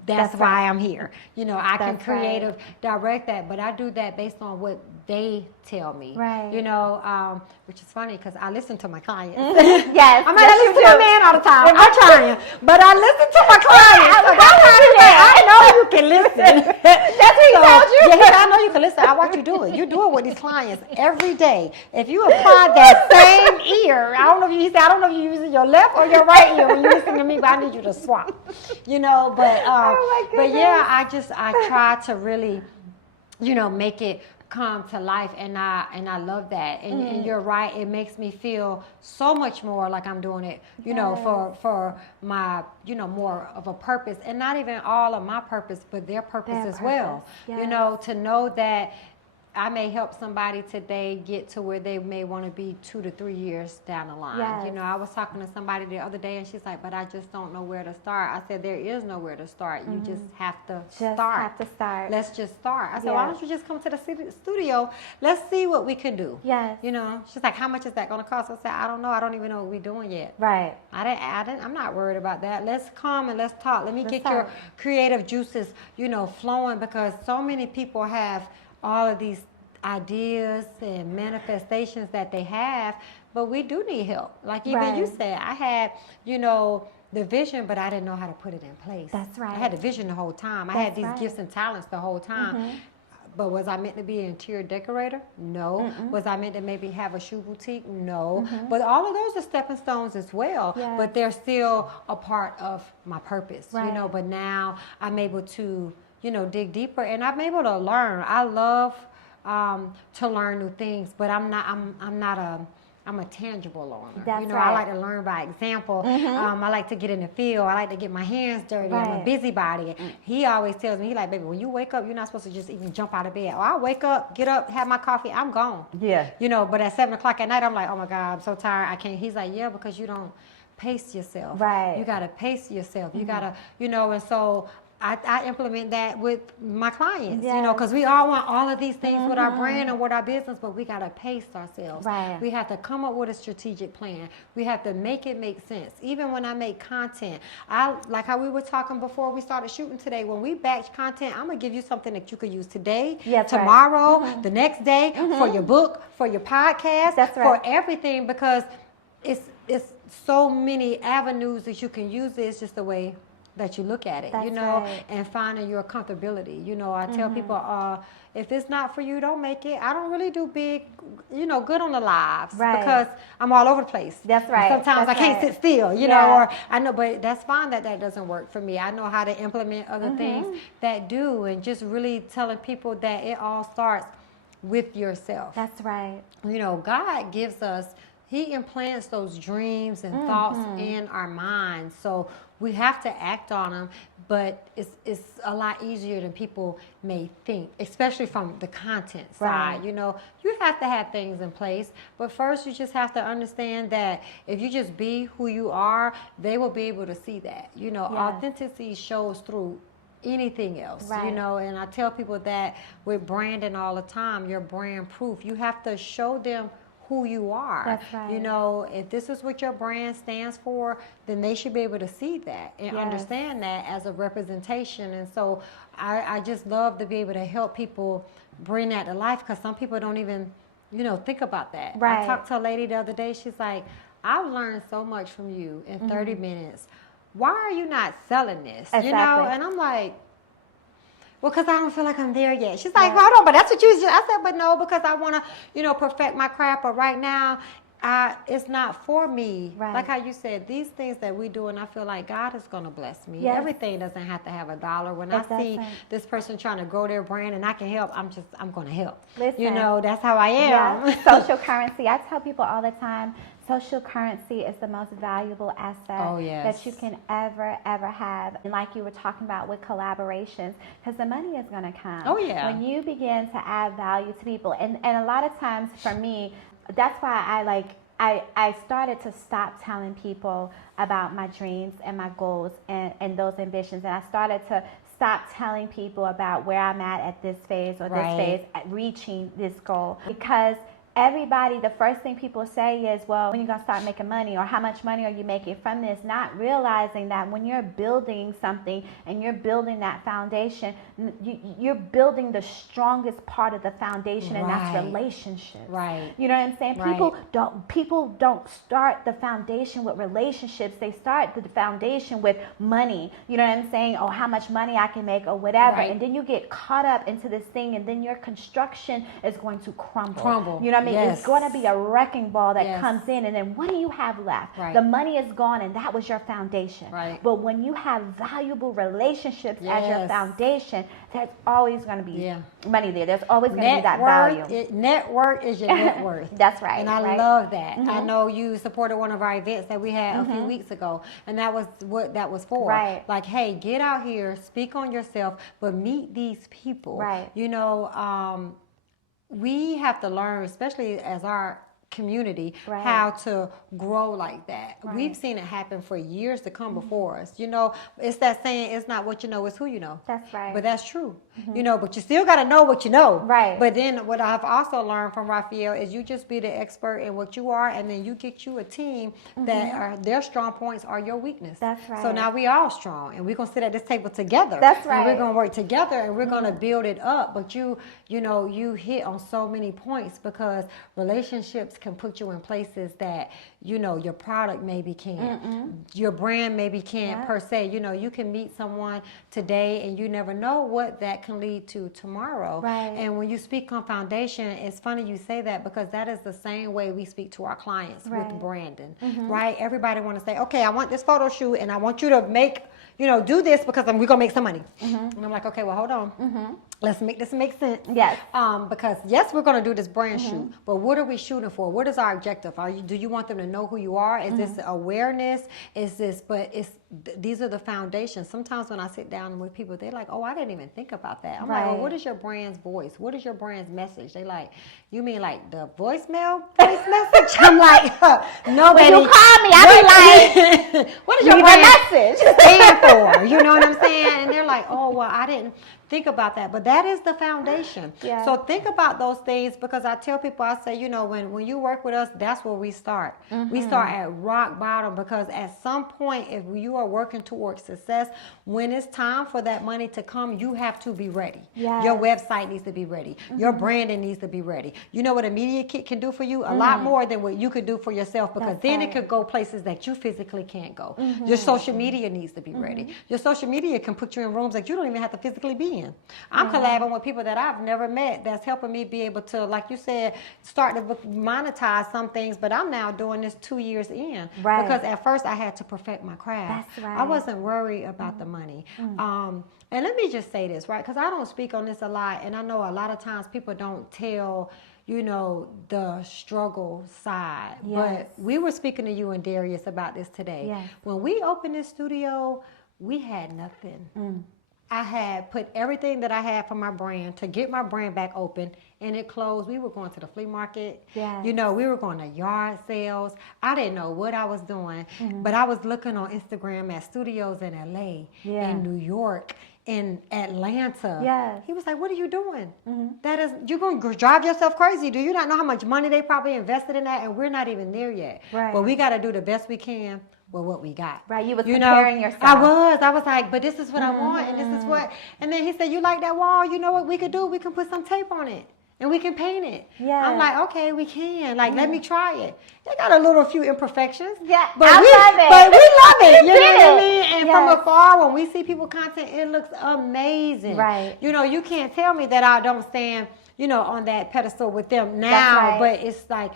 That's why I'm here. You know, I can creative direct that, but I do that based on what they tell me. Right. You know, which is funny because I listen to my clients. Yes. I might not listen to my man all the time. I'm trying, but I listen to my clients. I know you can listen. That's what he told you. Yeah, I know you can listen. I watch you do it. You do it with these clients every day. If you apply that same ear, I don't know if you're using your left or your right ear when you listen to me, but I need you to swap. You know, but but yeah, I try to really, you know, make it come to life, and I love that. And you're right, it makes me feel so much more like I'm doing it, you know, for my, you know, more of a purpose, and not even all of my purpose, but their purpose as well. Yes. You know, to know that I may help somebody today get to where they may want to be 2 to 3 years down the line. Yes. You know, I was talking to somebody the other day and she's like, but I just don't know where to start. I said, there is nowhere to start. You just have to start. Let's just start. I said, why don't you just come to the studio? Let's see what we can do. Yes. You know, she's like, how much is that going to cost? I said, I don't know. I don't even know what we're doing yet. Right. I'm not worried about that. Let's come and let's talk. Let me get your creative juices, you know, flowing, because so many people have all of these ideas and manifestations that they have, but we do need help. Like even you said, I had, you know, the vision, but I didn't know how to put it in place. That's right. I had the vision the whole time. I had these gifts and talents the whole time. But was I meant to be an interior decorator? No. Was I meant to maybe have a shoe boutique? No. But all of those are stepping stones as well. But they're still a part of my purpose, you know. But now I'm able to, you know, dig deeper, and I'm able to learn. I love to learn new things, but I'm a tangible learner. That's you know, right. I like to learn by example. I like to get in the field. I like to get my hands dirty. I'm a busybody. He always tells me, he like, baby, when you wake up, you're not supposed to just even jump out of bed. Or I wake up, get up, have my coffee, I'm gone. Yeah. You know, but at 7 o'clock at night, I'm like, oh my God, I'm so tired. I can't. He's like, yeah, because you don't pace yourself. Right. You got to pace yourself. You got to, you know, and so I implement that with my clients, you know, because we all want all of these things with our brand and with our business, but we got to pace ourselves. Right. We have to come up with a strategic plan. We have to make it make sense. Even when I make content, like how we were talking before we started shooting today, when we batch content, I'm going to give you something that you could use today, tomorrow, the next day, for your book, for your podcast, for everything, because it's so many avenues that you can use it. It's just the way that you look at it, you know, and finding your comfortability. You know, I tell people, if it's not for you, don't make it. I don't really do big, you know, good on the lives because I'm all over the place. That's right. Sometimes I can't sit still, you know, or I know, but that's fine that doesn't work for me. I know how to implement other things that do, and just really telling people that it all starts with yourself. That's right. You know, God gives us, He implants those dreams and thoughts in our minds. So we have to act on them, but it's a lot easier than people may think, especially from the content side. You know, you have to have things in place, but first you just have to understand that if you just be who you are, they will be able to see that. You know, authenticity shows through anything else, you know, and I tell people that with branding all the time, you're brand proof. You have to show them who you are. That's right. You know, if this is what your brand stands for, then they should be able to see that and understand that as a representation. And so I just love to be able to help people bring that to life, because some people don't even, you know, think about that. I talked to a lady the other day. She's like, I've learned so much from you in 30 minutes. Why are you not selling this? You know, and I'm like, well, because I don't feel like I'm there yet. She's like, hold on, but that's what you said. I said, but no, because I want to, you know, perfect my craft. But right now, it's not for me. Like how you said, these things that we do, and I feel like God is going to bless me. Everything doesn't have to have a dollar. When I see this person trying to grow their brand and I can help, I'm going to help. Listen, you know, that's how I am. Social currency. I tell people all the time, social currency is the most valuable asset that you can ever have. And like you were talking about with collaborations, because the money is going to come. When you begin to add value to people. And a lot of times for me, that's why I started to stop telling people about my dreams and my goals and those ambitions. And I started to stop telling people about where I'm at this phase or this phase at reaching this goal. Because everybody, the first thing people say is, well, when are you going to start making money, or how much money are you making from this? Not realizing that when you're building something and you're building that foundation, you're building the strongest part of the foundation, and that's relationships. You know what I'm saying? People don't start the foundation with relationships. They start the foundation with money. You know what I'm saying? Oh, how much money I can make or whatever. And then you get caught up into this thing, and then your construction is going to crumble. You know what I mean? It's going to be a wrecking ball that comes in, and then what do you have left? The money is gone, and that was your foundation. But when you have valuable relationships as your foundation, there's always going to be money there. There's always going to be that value. Network is your net worth. That's right. And I love that. I know you supported one of our events that we had a few weeks ago, and that was what that was for. Like, hey, get out here, speak on yourself, but meet these people. You know, we have to learn, especially as our community, how to grow like that. We've seen it happen for years to come before us. You know, it's that saying, it's not what you know, it's who you know. That's right. But that's true. You know, but you still got to know what you know. Right. But then what I've also learned from Raphael is you just be the expert in what you are, and then you get you a team that are their strong points are your weakness. That's right. So now we all strong, and we're going to sit at this table together. That's right. And we're going to work together, and we're going to build it up. But you know, you hit on so many points, because relationships can put you in places that, you know, your product maybe can't, your brand maybe can't per se. You know, you can meet someone today and you never know what that can lead to tomorrow. Right. And when you speak on foundation, it's funny you say that, because that is the same way we speak to our clients with branding, right? Everybody want to say, okay, I want this photo shoot and I want you to make, you know, do this because we're going to make some money. And I'm like, okay, well, hold on. Let's make this make sense. Yes. Because yes, we're going to do this brand shoot, but what are we shooting for? What is our objective? Do you want them to know who you are? Is this awareness? Is this? But these are the foundations. Sometimes when I sit down with people, they're like, "Oh, I didn't even think about that." I'm like, "Well, what is your brand's voice? What is your brand's message?" They like, "You mean like the voice message?" I'm like, "No, baby." When you call me, I be like, "What is your brand message stand for?" You know what I'm saying? And they're like, "Oh, well, I didn't think about that." But that is the foundation. Yeah. So think about those things, because I tell people, I say, you know, when you work with us, that's where we start. We start at rock bottom, because at some point, if you are working towards success, when it's time for that money to come, you have to be ready. Yes. Your website needs to be ready. Your branding needs to be ready. You know what a media kit can do for you? A lot more than what you could do for yourself, because then it could go places that you physically can't go. Your social media needs to be ready. Your social media can put you in rooms that you don't even have to physically be in. I'm collabing with people that I've never met, that's helping me be able to, like you said, start to monetize some things. But I'm now doing this 2 years in, because at first I had to perfect my craft. That's right. I wasn't worried about the money. And let me just say this, right? Because I don't speak on this a lot, and I know a lot of times people don't tell, you know, the struggle side. But we were speaking to you and Darius about this today. Yes. When we opened this studio, we had nothing. I had put everything that I had for my brand to get my brand back open, and it closed. We were going to the flea market. Yes. You know, we were going to yard sales. I didn't know what I was doing, but I was looking on Instagram at studios in LA, in New York, in Atlanta. Yes. He was like, "What are you doing? That is, you're going to drive yourself crazy. Do you not know how much money they probably invested in that? And we're not even there yet." Right. But we got to do the best we can with what we got. Right, you was comparing yourself. I was like, but this is what I want, and this is what, and then he said, "You like that wall? You know what we could do? We can put some tape on it, and we can paint it." Yeah. I'm like, "Okay, we can. Like, let me try it." They got a few imperfections. Yeah, but I love it. But we love it. You know what I do. mean? And from afar, when we see people content, it looks amazing. Right. You know, you can't tell me that I don't stand, you know, on that pedestal with them now. That's right. But it's like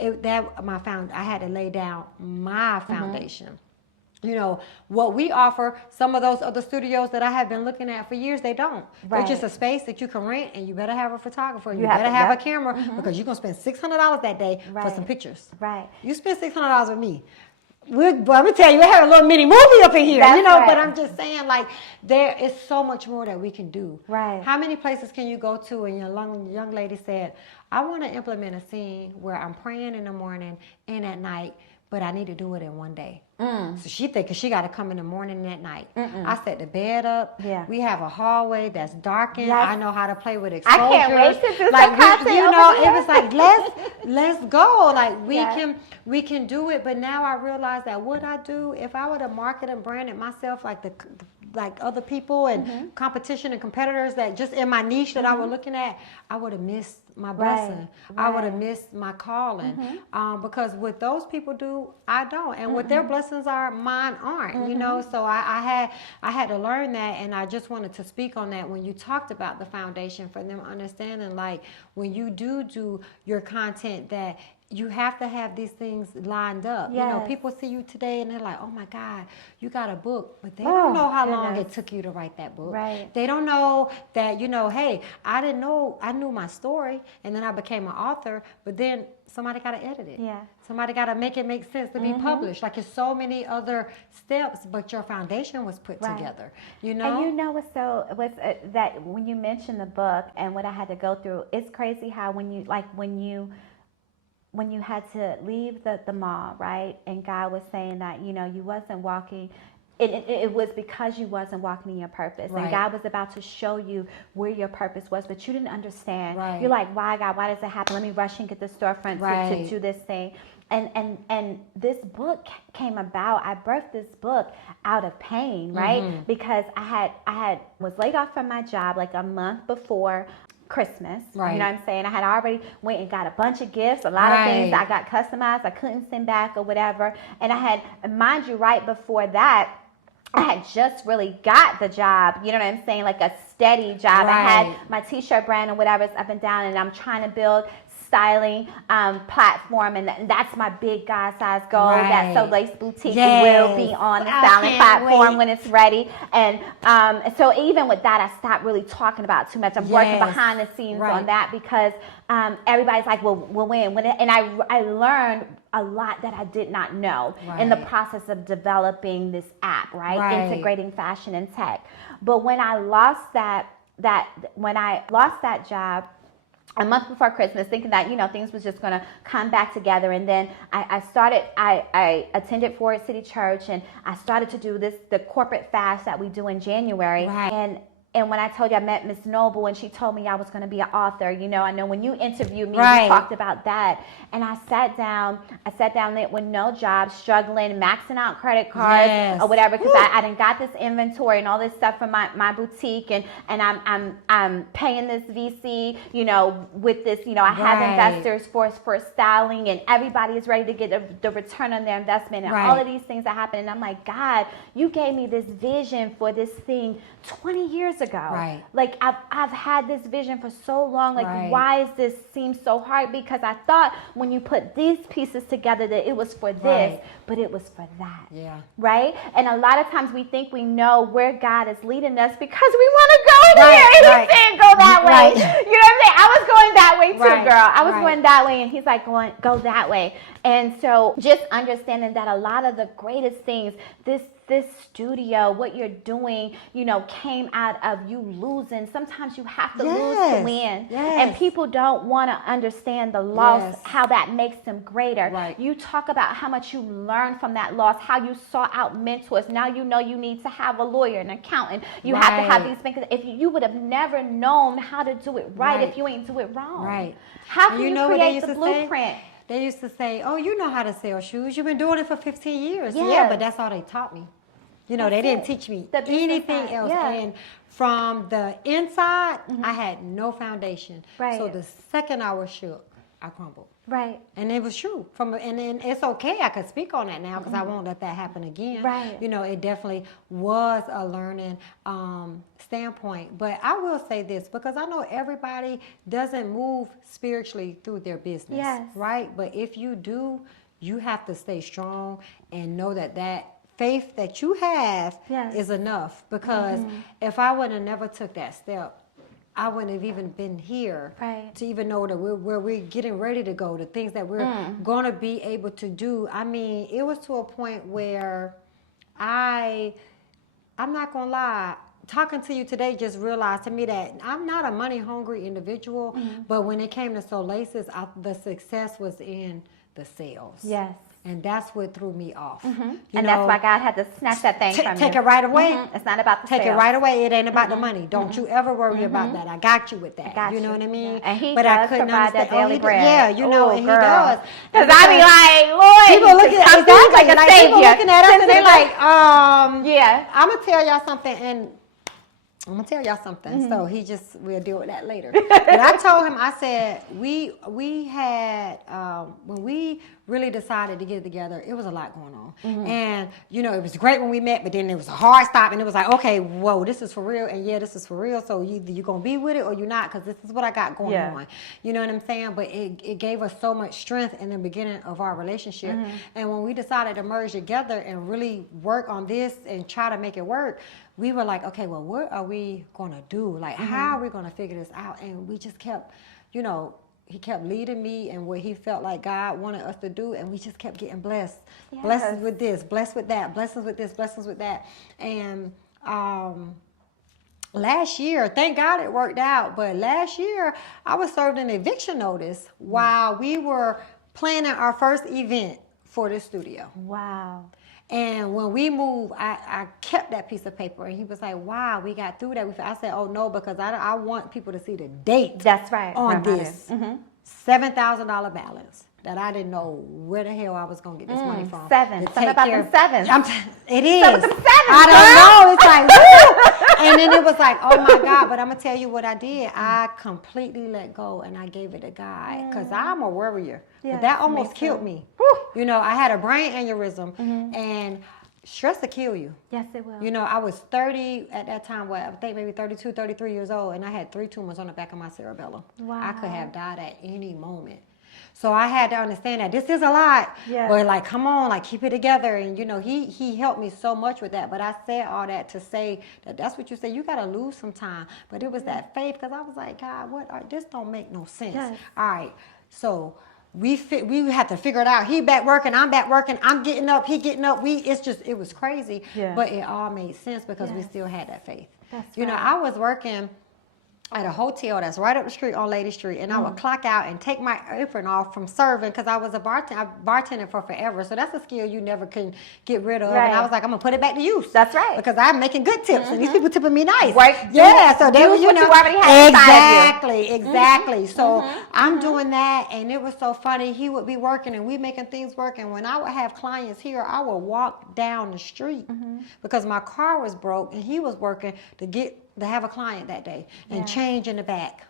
I had to lay down my foundation. You know, what we offer, some of those other studios that I have been looking at for years, they don't. Right. They're just a space that you can rent, and you better have a photographer. You better have a camera, because you're going to spend $600 that day for some pictures. Right. You spend $600 with me. But I'm going to tell you, we have a little mini movie up in here, you know, but I'm just saying, like, there is so much more that we can do. Right. How many places can you go to? And your young lady said, "I want to implement a scene where I'm praying in the morning and at night, but I need to do it in one day." So she thinking she got to come in the morning and at night. I set the bed up. Yeah. We have a hallway that's darkened. Yes. I know how to play with exposure. I can't wait to do like some content you over know, here. it was like let's go. Like we can do it. But now I realize that what I do, if I would have marketed and branded myself like other people and competition and competitors that just in my niche that I was looking at, I would have missed my blessing. I would have missed my calling. Because what those people do, I don't. And what their blessings are, mine aren't. You know, so I had to learn that, and I just wanted to speak on that when you talked about the foundation, for them understanding, like, when you do your content, that you have to have these things lined up. Yes. You know, people see you today and they're like, "Oh my God, you got a book," but they don't know how long it took you to write that book. Right. They don't know that, you know, hey, I didn't know, I knew my story, and then I became an author, but then somebody got to edit it. Yeah. Somebody got to make it make sense to be published. Like, it's so many other steps, but your foundation was put together. You know? And you know what's that when you mentioned the book and what I had to go through, it's crazy how when you had to leave the mall, right? And God was saying that, you know, you wasn't walking. It was because you wasn't walking in your purpose. Right. And God was about to show you where your purpose was, but you didn't understand. Right. You're like, why, God? Why does it happen? Let me rush and get the storefront to do this thing. And this book came about. I birthed this book out of pain, right? Because I was laid off from my job like a month before Christmas. Right. You know what I'm saying? I had already went and got a bunch of gifts, a lot of things I got customized, I couldn't send back or whatever. And I had, mind you, right before that, I had just really got the job, you know what I'm saying, like a steady job. I had my t-shirt brand and whatever, it's up and down, and I'm trying to build styling platform, and that's my big God-sized goal. That So Lace Boutique will be on the styling platform when it's ready. And so even with that, I stopped really talking about it too much. I'm working behind the scenes on that because everybody's like, well, when? And I learned a lot that I did not know in the process of developing this app, integrating fashion and tech. But when I lost that job a month before Christmas, thinking that, you know, things was just going to come back together. And then I attended Forest City Church, and I started to do the corporate fast that we do in January. And when I told you I met Miss Noble and she told me I was going to be an author, you know, I know when you interviewed me, we talked about that. And I sat down with no job, struggling, maxing out credit cards or whatever, because I done got this inventory and all this stuff from my boutique, and I'm paying this VC, you know, with this, you know, I have investors for styling, and everybody is ready to get the return on their investment, and all of these things that happen. And I'm like, God, you gave me this vision for this thing 20 years ago. Like I've had this vision for so long. Like why is this seem so hard? Because I thought when you put these pieces together that it was for this, but it was for that. Right? And a lot of times we think we know where God is leading us because we want to go here. And he's saying go that way. You know what I'm saying? I was going that way too, girl. I was going that way, and he's like, go that way. And so just understanding that a lot of the greatest things, this studio, what you're doing, you know, came out of you losing. Sometimes you have to lose to win. And people don't want to understand the loss, how that makes them greater. You talk about how much you learned from that loss, how you sought out mentors. Now you know you need to have a lawyer, an accountant. You have to have these things. If you would have never known how to do it if you ain't do it wrong. How can you create the blueprint? They used to say, oh, you know how to sell shoes. You've been doing it for 15 years. Yeah, but that's all they taught me. You know, they didn't teach me anything else. And from the inside, I had no foundation. So the second I was shook, I crumbled. And it was true. And then it's okay. I could speak on that now because I won't let that happen again. You know, it definitely was a learning standpoint. But I will say this, because I know everybody doesn't move spiritually through their business. Right? But if you do, you have to stay strong and know that faith that you have is enough. Because if I would have never took that step, I wouldn't have even been here to even know that where we're getting ready to go, the things that we're going to be able to do. I mean, it was to a point where I'm not going to lie, talking to you today just realized to me that I'm not a money-hungry individual, but when it came to So Laces, the success was in the sales. And that's what threw me off. That's why God had to snatch that thing from you. Take it right away. It's not about the Take it right away. It ain't about the money. Don't you ever worry about that. I got you with that. You know what I mean? And he but does I couldn't provide that daily bread. Yeah, you know, and he does. Because I be like, Lord, people looking at like a savior. People looking at us and they're like, yeah. I'm gonna tell y'all something, and So we'll deal with that later. But I told him, I said, we had, when we really decided to get together, it was a lot going on. And, you know, it was great when we met, but then it was a hard stop, and it was like, okay, whoa, this is for real, and this is for real, so either you're going to be with it or you're not, because this is what I got going on. You know what I'm saying? But it gave us so much strength in the beginning of our relationship. And when we decided to merge together and really work on this and try to make it work, we were like, okay, well, what are we going to do? Like, how are we going to figure this out? And we just kept, you know, he kept leading me and what he felt like God wanted us to do, and we just kept getting blessed. Yes. Blessings with this, blessed with that, blessings with this, blessings with that. And last year, thank God it worked out, but last year I was served an eviction notice while we were planning our first event for the studio. Wow. And when we moved, I kept that piece of paper, and he was like, wow, we got through that. I said, oh no, because I want people to see the date. That's right. On this $7,000 balance that I didn't know where the hell I was going to get this money from. Something about them sevens. It is. Some of them sevens, I don't know. It's like, woo! And then it was like, oh my God. But I'm going to tell you what I did. I completely let go, and I gave it to God, because I'm a worrier. Yes, that almost killed me. You know, I had a brain aneurysm, and stress will kill you. Yes, it will. You know, I was 30 at that time, I think maybe 32, 33 years old, and I had 3 tumors on the back of my cerebellum. Wow. I could have died at any moment. So I had to understand that this is a lot, but like, come on, like, keep it together. And, you know, he helped me so much with that. But I said all that to say that's what you say. You got to lose some time. But it was that faith, because I was like, God, this don't make no sense. Yes. All right. So we had to figure it out. He back working, I'm back working, I'm getting up, he getting up. It was crazy, but it all made sense because we still had that faith. That's you know, I was working at a hotel that's right up the street on Lady Street, and I would clock out and take my apron off from serving, because I was a bartender. I bartended for forever, so that's a skill you never can get rid of. And I was like, I'm gonna put it back to use. That's right, because I'm making good tips, and these people tipping me nice. Right? Yeah, so they were, you know, you already had exactly. So I'm doing that, and it was so funny. He would be working, and we making things work. And when I would have clients here, I would walk down the street because my car was broke, and he was working to have a client that day and change in the back,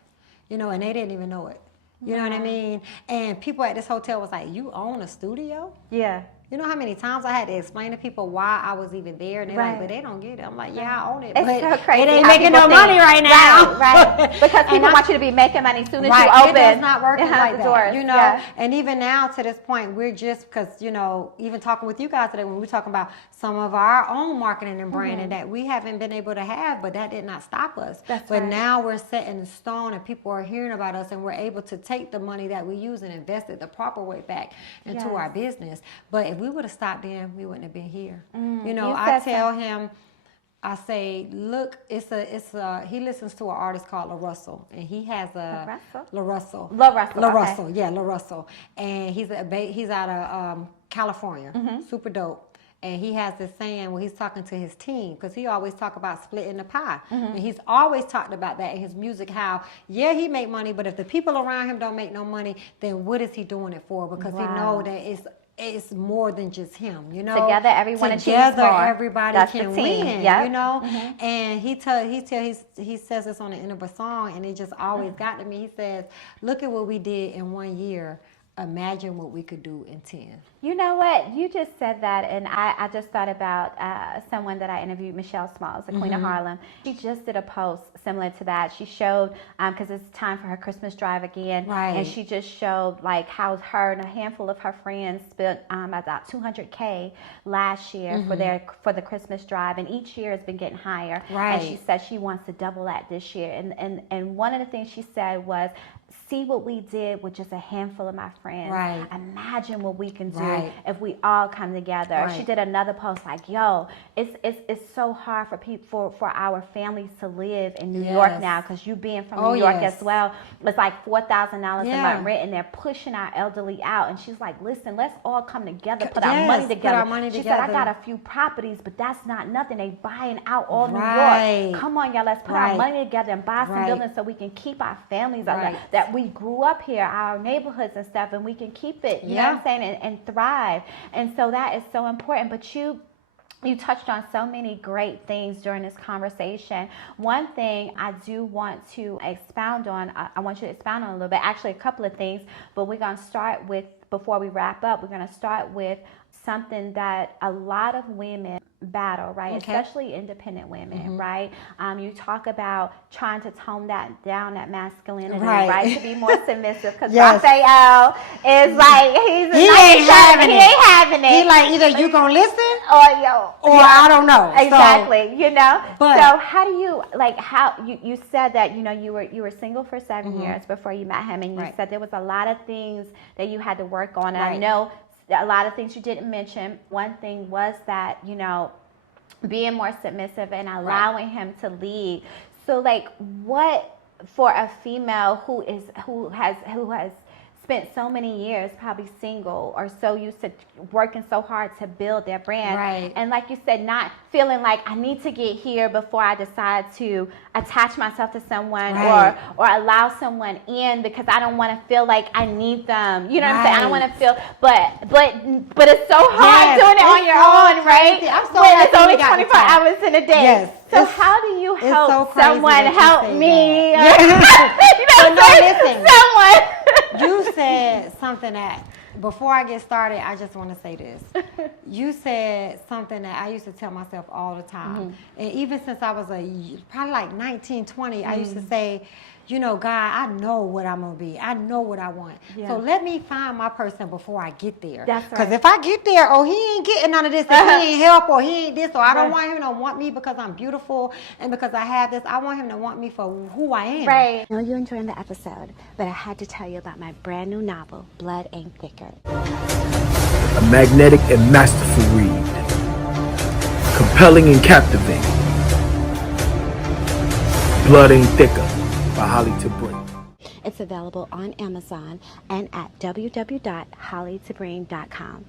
you know, and they didn't even know it. You know what I mean? And people at this hotel was like, you own a studio? Yeah. You know how many times I had to explain to people why I was even there, and they're like, but they don't get it. I'm like, yeah, I own it. It's but so crazy. It ain't making no money right now. Right. Because people want you to be making money as soon as you open. It does not work like that. Doors. You know, Yeah. And even now to this point, we're just, because, you know, even talking with you guys today, when we're talking about some of our own marketing and branding that we haven't been able to have, but that did not stop us. But now we're set in stone, and people are hearing about us, and we're able to take the money that we use and invest it the proper way back into our business. But if we would have stopped then, we wouldn't have been here. You know, I tell him, I say, look, he listens to an artist called La Russell, and he has La Russell, yeah, La Russell, and he's out of California, super dope. And he has this saying when he's talking to his team, because he always talk about splitting the pie, and he's always talked about that in his music. How he make money, but if the people around him don't make no money, then what is he doing it for? Because he know that it's more than just him, you know. Together, everyone achieves Together, more. everybody That's can the team. win, you know. And he says this on the end of a song, and it just always got to me. He says, "Look at what we did in 1 year. Imagine what we could do in 10." You know what? You just said that, and I just thought about someone that I interviewed, Michelle Smalls, the Queen of Harlem. She just did a post similar to that. She showed, because it's time for her Christmas drive again, and she just showed like how her and a handful of her friends spent about $200K last year for the Christmas drive, and each year has been getting higher. And she said she wants to double that this year. And one of the things she said was, see what we did with just a handful of my friends. Imagine what we can do if we all come together. She did another post like, yo, it's so hard for our families to live in New York now, because you being from New York as well, it's like $4,000 a month rent, and they're pushing our elderly out. And she's like, listen, let's all come together, put our money together. She said, I got a few properties, but that's not nothing. They buying out all New York. Come on, y'all, let's put our money together and buy some buildings so we can keep our families that we grew up here, our neighborhoods and stuff, and we can keep it, you know what I'm saying, and thrive. And so that is so important. But you touched on so many great things during this conversation. One thing I do want to expound on, I want you to expound on a little bit, actually a couple of things, but we're going to start with, before we wrap up, we're going to start with something that a lot of women battle, right? Okay. Especially independent women, right? You talk about trying to tone that down, that masculinity, right? To be more submissive, because Raphael is like, he ain't having it. He like, either you gonna listen or I don't know. Exactly, so, But so how do you, like, how you said that, you were single for 7 years before you met him, and you said there was a lot of things that you had to work on, and I know a lot of things you didn't mention. One thing was that, being more submissive and allowing him to lead. So, like, what for a female who has spent so many years probably single or so used to working so hard to build their brand, and like you said, not feeling like I need to get here before I decide to attach myself to someone or allow someone in, because I don't want to feel like I need them. You know what I'm saying? I don't want to feel, but it's so hard doing it on your own, right? I'm so when it's only 24 hours in a day. So how do you help someone help me? Someone. You said something that, before I get started, I just want to say this. You said something that I used to tell myself all the time. And even since I was probably like 19, 20, I used to say, God, I know what I'm going to be. I know what I want. So let me find my person before I get there. Because if I get there, he ain't getting none of this, and he ain't help, or he ain't this, or I don't want him to want me because I'm beautiful and because I have this. I want him to want me for who I am. I know you're enjoying the episode, but I had to tell you about my brand new novel, Blood Ain't Thicker. A magnetic and masterful read. Compelling and captivating. Blood Ain't Thicker by Holly Tabrin. It's available on Amazon and at www.hollytabrin.com.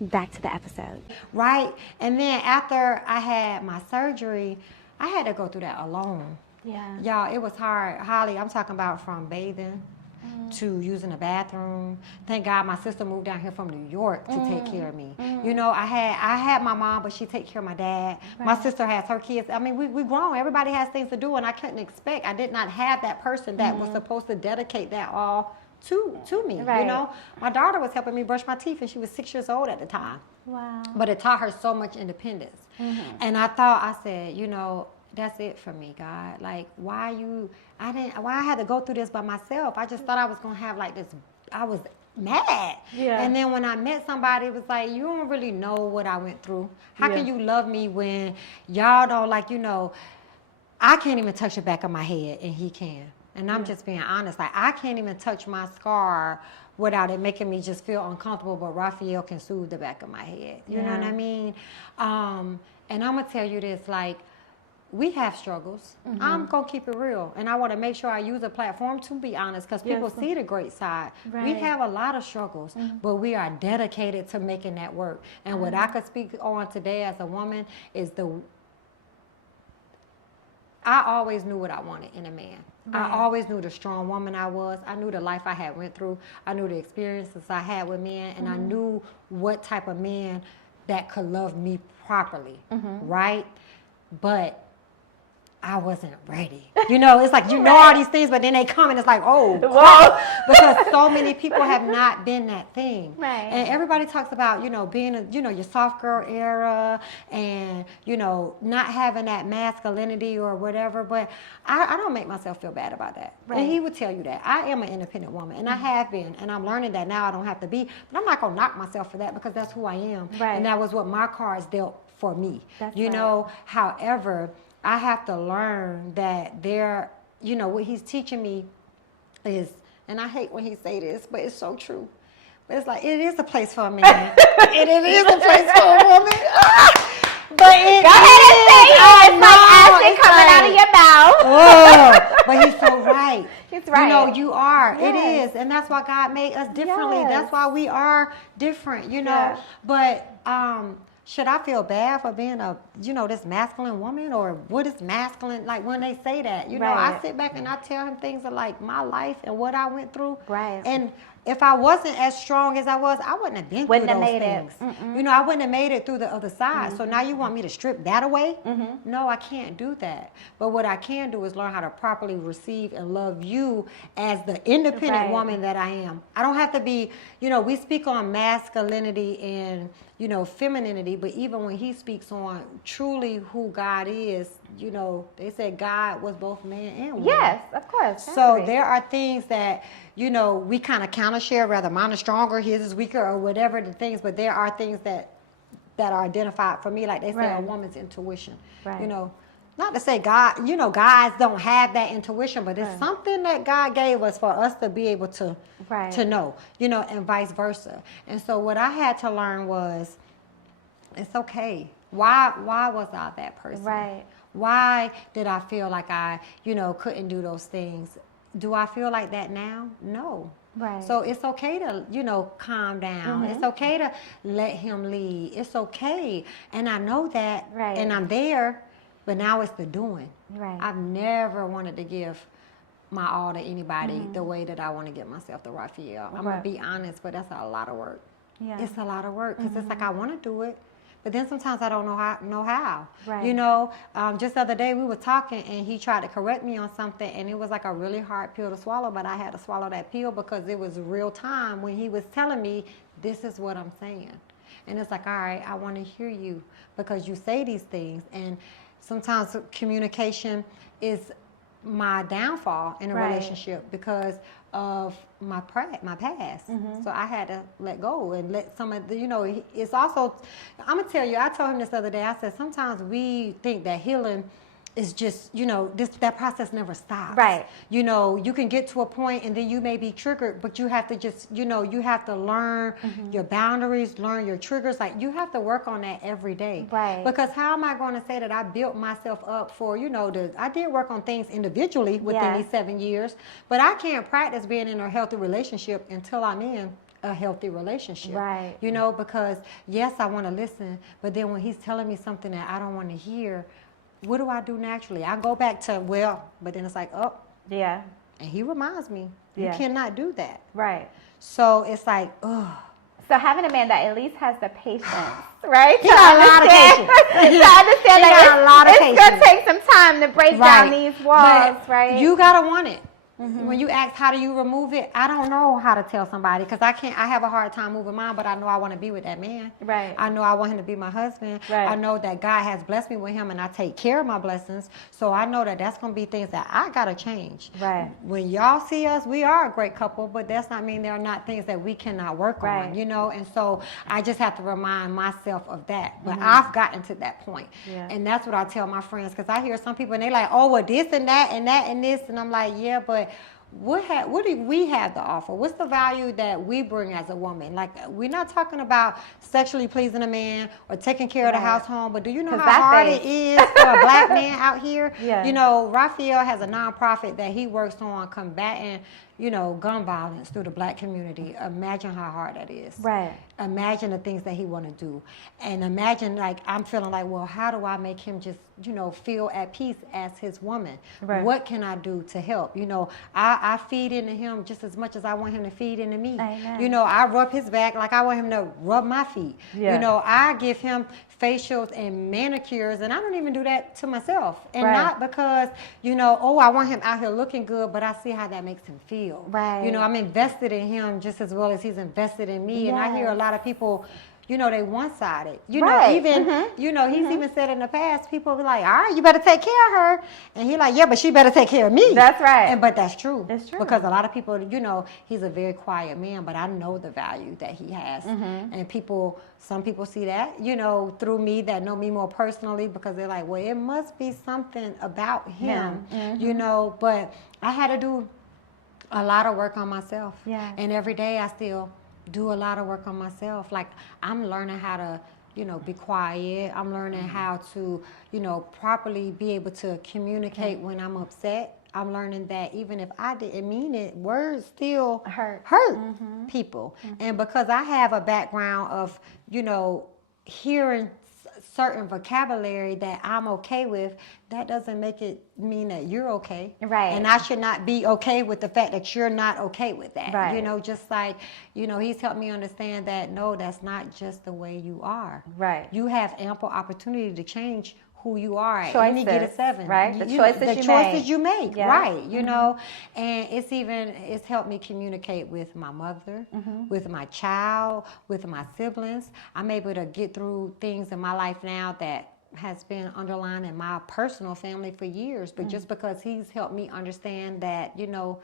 Back to the episode. Right. And then after I had my surgery, I had to go through that alone. Yeah. Y'all, it was hard. Holly, I'm talking about from bathing to using the bathroom. Thank God my sister moved down here from New York to take care of me. I had my mom, but she take care of my dad. My sister has her kids. I mean, we grown. Everybody has things to do, and I couldn't expect. I did not have that person that was supposed to dedicate that all to me. My daughter was helping me brush my teeth, and she was 6 years old at the time. Wow. But it taught her so much independence. And I said, that's it for me, God. Like, why I had to go through this by myself? I just thought I was going to have like this, I was mad. Yeah. And then when I met somebody, it was like, you don't really know what I went through. How can you love me when y'all don't, like, I can't even touch the back of my head and he can. And I'm just being honest. Like, I can't even touch my scar without it making me just feel uncomfortable, but Raphael can soothe the back of my head. You know what I mean? And I'm going to tell you this, like, we have struggles. I'm going to keep it real. And I want to make sure I use a platform to be honest, because people see the great side. We have a lot of struggles, but we are dedicated to making that work. And what I could speak on today as a woman is I always knew what I wanted in a man. I always knew the strong woman I was. I knew the life I had went through. I knew the experiences I had with men. And I knew what type of man that could love me properly, right? But I wasn't ready. It's like, know all these things, but then they come and it's like, oh, crap. Because so many people have not been that thing. Right. And everybody talks about, being, your soft girl era and, not having that masculinity or whatever. But I don't make myself feel bad about that. Right. And he would tell you that. I am an independent woman, and I have been. And I'm learning that now I don't have to be. But I'm not going to knock myself for that, because that's who I am. Right. And that was what my cards dealt for me. That's however, I have to learn that what he's teaching me is, and I hate when he say this, but it's so true. But it's like, it is a place for a man. And it is a place for a woman. But it Go ahead and say it. It's like acid coming out of your mouth. But he's so right. He's right. You are. Yes. It is. And that's why God made us differently. Yes. That's why we are different, Yes. But, should I feel bad for being this masculine woman, or what is masculine? Like, when they say that, I sit back and I tell him things of like my life and what I went through. Right. And if I wasn't as strong as I was, I wouldn't have been through those things. You know, I wouldn't have made it through the other side. So now you want me to strip that away? No, I can't do that. But what I can do is learn how to properly receive and love you as the independent woman that I am. I don't have to be, you know, we speak on masculinity and, you know, femininity, but even when he speaks on truly who God is, you know, they said God was both man and woman. Yes, of course. So there are things that, you know, we kind of counter share, rather mine is stronger, his is weaker, or whatever the things, but there are things that are identified for me, like they say a woman's intuition. You know, not to say God, you know, guys don't have that intuition, but it's something that God gave us for us to be able to know, you know, and vice versa. And so what I had to learn was, it's okay. Why was I that person? Why did I feel like I, you know, couldn't do those things? Do I feel like that now? No. So it's okay to, you know, calm down. It's okay to let him lead. It's okay. And I know that, and I'm there, but now it's the doing. I've never wanted to give my all to anybody the way that I want to give myself to Raphael. I'm going to be honest, but that's a lot of work. It's a lot of work because it's like I want to do it, but then sometimes I don't know how. You know, just the other day we were talking and he tried to correct me on something and it was like a really hard pill to swallow, but I had to swallow that pill because it was real time when he was telling me, this is what I'm saying. And it's like, all right, I want to hear you because you say these things. And sometimes communication is my downfall in a relationship because of my past. So I had to let go and let some of the, you know, it's also, I'm going to tell you, I told him this other day, I said, sometimes we think that healing is just, you know, that process never stops. You know, you can get to a point and then you may be triggered, but you have to just, you know, you have to learn your boundaries, learn your triggers. Like you have to work on that every day. Because how am I going to say that I built myself up for, you know, I did work on things individually within these 7 years, but I can't practice being in a healthy relationship until I'm in a healthy relationship. You know, because yes, I want to listen, but then when he's telling me something that I don't want to hear, what do I do naturally? I go back to, but then it's like, and he reminds me, you cannot do that. So it's like, So having a man that at least has the patience, right? He got a lot of patience. To understand that it's going to take some time to break down these walls, but you got to want it. When you ask how do you remove it, I don't know how to tell somebody because I have a hard time moving mine, but I know I want to be with that man. I know I want him to be my husband. I know that God has blessed me with him and I take care of my blessings. So I know that that's going to be things that I got to change. When y'all see us, we are a great couple, but that's not mean there are not things that we cannot work on, you know? And so I just have to remind myself of that. But I've gotten to that point. And that's what I tell my friends because I hear some people and they like, oh, well, this and that and that and this. And I'm like, yeah, but what do we have to offer? What's the value that we bring as a woman? Like, we're not talking about sexually pleasing a man or taking care of the household, but do you know how hard it is for a black man out here? You know, Raphael has a nonprofit that he works on combating, you know, gun violence through the black community. Imagine how hard that is. Imagine the things that he want to do. And imagine, like, I'm feeling like, well, how do I make him just, you know, feel at peace as his woman? What can I do to help? You know, I feed into him just as much as I want him to feed into me. You know, I rub his back like I want him to rub my feet. You know, I give him facials and manicures, and I don't even do that to myself. And not because, you know, oh, I want him out here looking good, but I see how that makes him feel. You know, I'm invested in him just as well as he's invested in me. And I hear a lot of people, you know, they one-sided. You know, even, you know, he's even said in the past, people be like, all right, you better take care of her. And he like, yeah, but she better take care of me. But that's true. It's true. Because a lot of people, you know, he's a very quiet man, but I know the value that he has. And some people see that, you know, through me that know me more personally because they're like, well, it must be something about him, you know. But I had to do a lot of work on myself. And every day I still do a lot of work on myself. Like, I'm learning how to, you know, be quiet. I'm learning how to, you know, properly be able to communicate when I'm upset. I'm learning that even if I didn't mean it, words still hurt people. And because I have a background of, you know, hearing certain vocabulary that I'm okay with, that doesn't make it mean that you're okay. Right. And I should not be okay with the fact that you're not okay with that. Right. You know, just like, you know, he's helped me understand that, no, that's not just the way you are. Right. You have ample opportunity to change who you are at Choices, any given 7. right? The choices you make, yeah. right? You know, and it's helped me communicate with my mother, with my child, with my siblings. I'm able to get through things in my life now that has been underlined in my personal family for years, but just because he's helped me understand that, you know,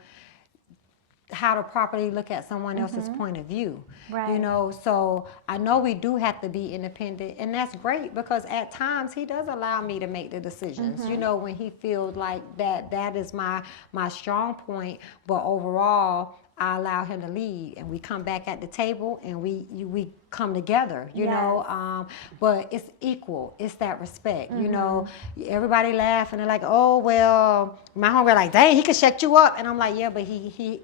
how to properly look at someone else's point of view. Right. You know, so I know we do have to be independent, and that's great because at times he does allow me to make the decisions, you know, when he feels like that is my strong point, but overall I allow him to lead, and we come back at the table and we come together, you know, but it's equal. It's that respect, you know. Everybody laugh and they're like, oh, well, my homegirl like, dang, he could shut you up. And I'm like, yeah, but he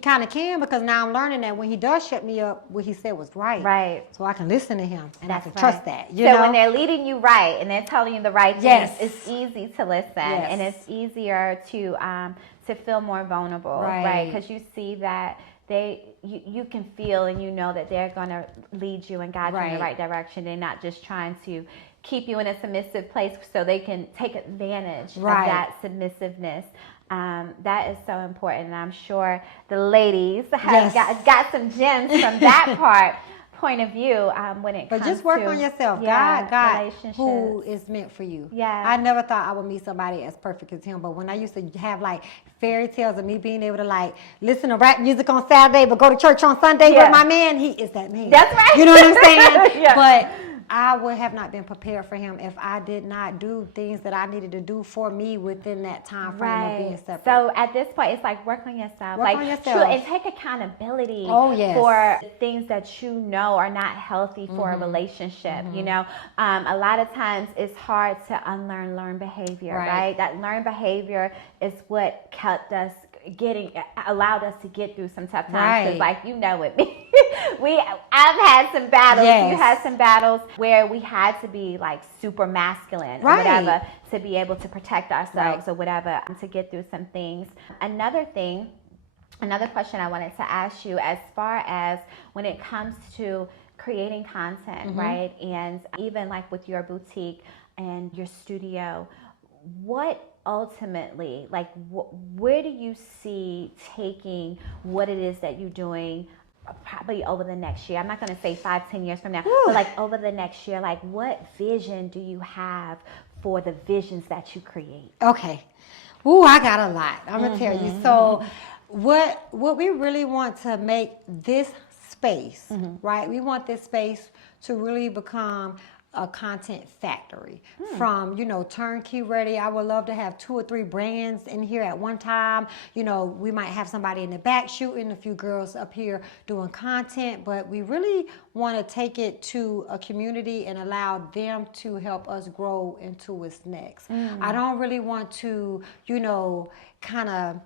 kind of can, because now I'm learning that when he does shut me up, what he said was right. Right. So I can listen to him, and That's I can right. trust that. So know? when they're leading you right and they're telling you the right things, Yes. it's easy to listen, Yes. and it's easier to feel more vulnerable, right? Because you see that you can feel and you know that they're going to lead you and guide you in the right direction. They're not just trying to keep you in a submissive place so they can take advantage of that submissiveness. That is so important, and I'm sure the ladies have got some gems from that point of view when it comes to... But just work on yourself. God who relationships. is meant for you. Yeah. I never thought I would meet somebody as perfect as him, but when I used to have like fairy tales of me being able to like listen to rap music on Saturday but go to church on Sunday with my man, he is that man. That's right. You know what I'm saying? Yeah. But I would have not been prepared for him if I did not do things that I needed to do for me within that time frame of being separate. So at this point, it's like work on yourself. Work on yourself. And take accountability yes. for things that you know are not healthy for a relationship. You know, a lot of times it's hard to unlearn learned behavior, right? That learned behavior is what kept us allowed us to get through some tough times, because like, you know it, I've had some battles, you had some battles where we had to be like super masculine or whatever to be able to protect ourselves or whatever, to get through some things. Another question I wanted to ask you, as far as when it comes to creating content, right, and even like with your boutique and your studio, what ultimately, like, where do you see taking what it is that you're doing probably over the next year? I'm not going to say 5-10 years from now, but like over the next year, like what vision do you have for the visions that you create? Okay. Ooh, I got a lot. I'm going to tell you. So what we really want to make this space, right? We want this space to really become a content factory from, you know, turnkey ready. I would love to have 2 or 3 brands in here at one time. You know, we might have somebody in the back shooting, a few girls up here doing content, but we really want to take it to a community and allow them to help us grow into its next. I don't really want to, you know, kind of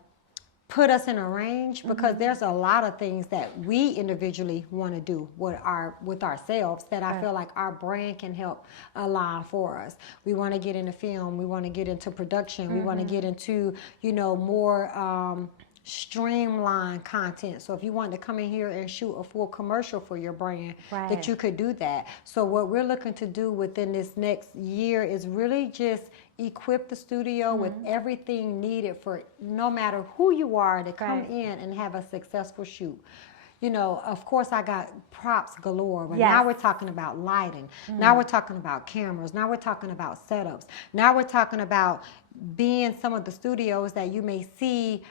put us in a range, because there's a lot of things that we individually want to do with ourselves that I feel like our brand can help align for us. We want to get into film, we want to get into production, we want to get into, you know, more streamlined content. So if you want to come in here and shoot a full commercial for your brand, that you could do that. So what we're looking to do within this next year is really just equip the studio with everything needed for no matter who you are to come in and have a successful shoot. You know, of course I got props galore, but now we're talking about lighting. Now we're talking about cameras. Now we're talking about setups. Now we're talking about being some of the studios that you may see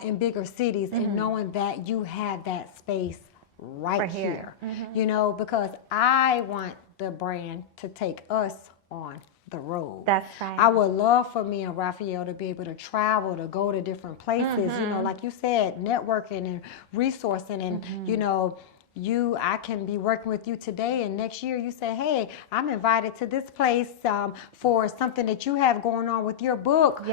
in bigger cities, and knowing that you have that space right here. You know, because I want the brand to take us on the road. That's right. I would love for me and Raphael to be able to travel, to go to different places, you know, like you said, networking and resourcing, and you know, I can be working with you today, and next year you say, hey, I'm invited to this place for something that you have going on with your book.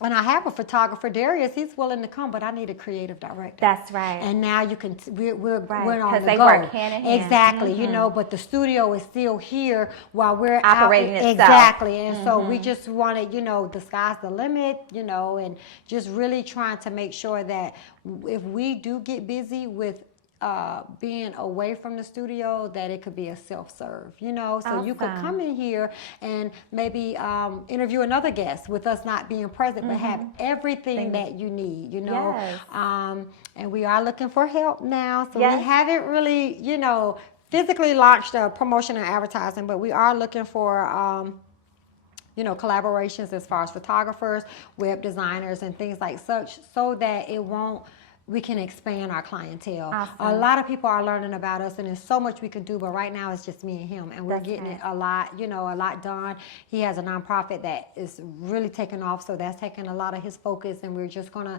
And I have a photographer, Darius. He's willing to come, but I need a creative director. That's right. And now you can. We're on Because the they go. work hand in hand. Exactly. You know, but the studio is still here while we're Operating out. itself. Exactly. And so we just wanted, the sky's the limit. And just really trying to make sure that if we do get busy with being away from the studio, that it could be a self-serve, so you could come in here and maybe interview another guest with us not being present, but have everything that you need, Yes. And we are looking for help now, so we haven't really, physically launched a promotion and advertising, but we are looking for collaborations as far as photographers, web designers, and things like such, so that we can expand our clientele. Awesome. A lot of people are learning about us, and there's so much we can do, but right now it's just me and him, and we're getting it a lot done. He has a nonprofit that is really taking off, so that's taking a lot of his focus, and we're just gonna,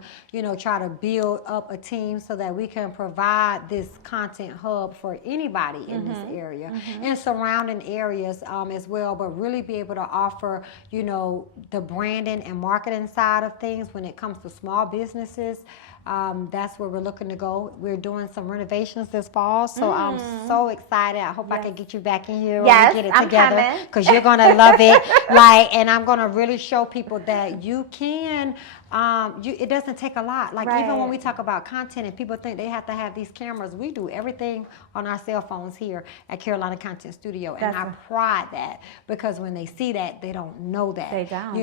try to build up a team so that we can provide this content hub for anybody in this area and surrounding areas as well, but really be able to offer, the branding and marketing side of things when it comes to small businesses. That's where we're looking to go. We're doing some renovations this fall, so I'm so excited. I hope I can get you back in here when we get it together, because you're gonna love it. And I'm gonna really show people that you can. It doesn't take a lot. Even when we talk about content and people think they have to have these cameras, we do everything on our cell phones here at Carolina Content Studio, and I pride that, because when they see that, they don't know that. They don't.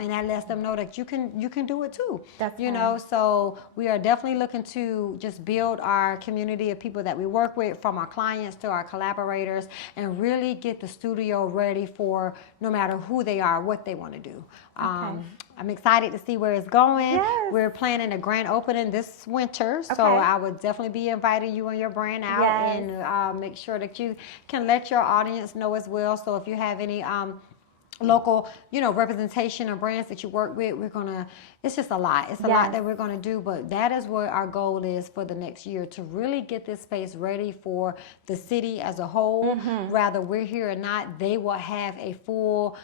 And that lets them know that you can do it too. That's So we are definitely looking to just build our community of people that we work with, from our clients to our collaborators, and really get the studio ready for no matter who they are, what they want to do. I'm excited to see where it's going. Yes. We're planning a grand opening this winter, so I would definitely be inviting you and your brand out, and make sure that you can let your audience know as well. So if you have any local, representation of brands that you work with, it's just a lot. It's a lot that we're going to do, but that is what our goal is for the next year, to really get this space ready for the city as a whole. Rather we're here or not, they will have a full,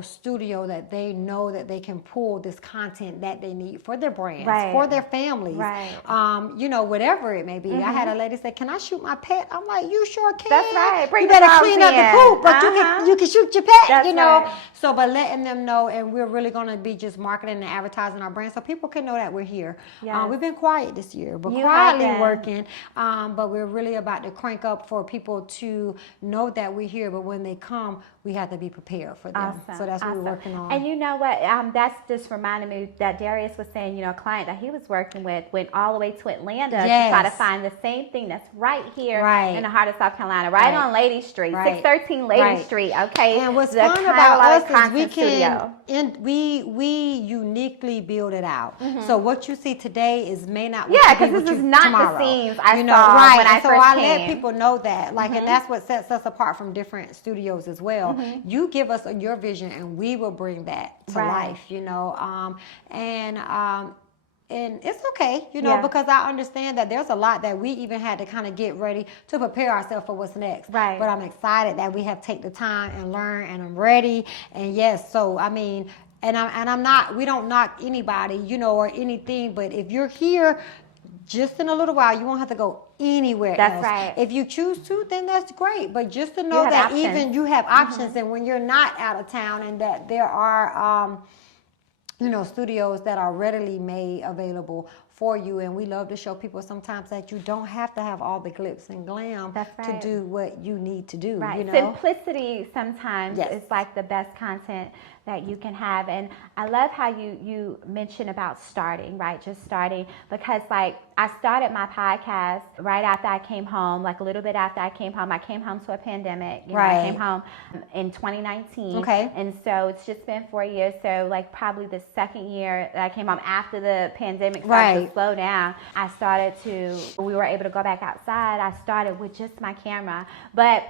studio that they know that they can pull this content that they need for their brands, for their families, whatever it may be. I had a lady say, "Can I shoot my pet?" I'm like, "You sure can." That's right. Bring you the better dogs clean up the in. poop, but you can shoot your pet. That's right. So, but letting them know, and we're really going to be just marketing and advertising our brand so people can know that we're here. We've been quiet this year, but quietly working. But we're really about to crank up for people to know that we're here. But when they come, we have to be prepared for them. So that's what we're working on. And you know what? That's just reminded me that Darius was saying, a client that he was working with went all the way to Atlanta to try to find the same thing that's right here in the heart of South Carolina, right on Lady Street, 613 Lady Street. Okay. And what's fun about us is we uniquely build it out. So what you see today may not because this is not tomorrow. The scenes I saw when I so first I came. let people know that, and that's what sets us apart from different studios as well. You give us your vision, and we will bring that to life. And it's okay, because I understand that there's a lot that we even had to kind of get ready to prepare ourselves for what's next. But I'm excited that we have taken the time and learn, and I'm ready. And yes, so I mean, we don't knock anybody, or anything, but if you're here just in a little while, you won't have to go anywhere else. Right. If you choose to, then that's great. But just to know that even you have options, and when you're not out of town, and that there are studios that are readily made available for you. And we love to show people sometimes that you don't have to have all the glitz and glam to do what you need to do. Simplicity sometimes is like the best content that you can have. And I love how you mentioned about starting, just starting, because I started my podcast right after I came home, a little bit after I came home. I came home to a pandemic. I came home in 2019. And so it's just been 4 years. So probably the second year that I came home after the pandemic started to slow down, we were able to go back outside. I started with just my camera. But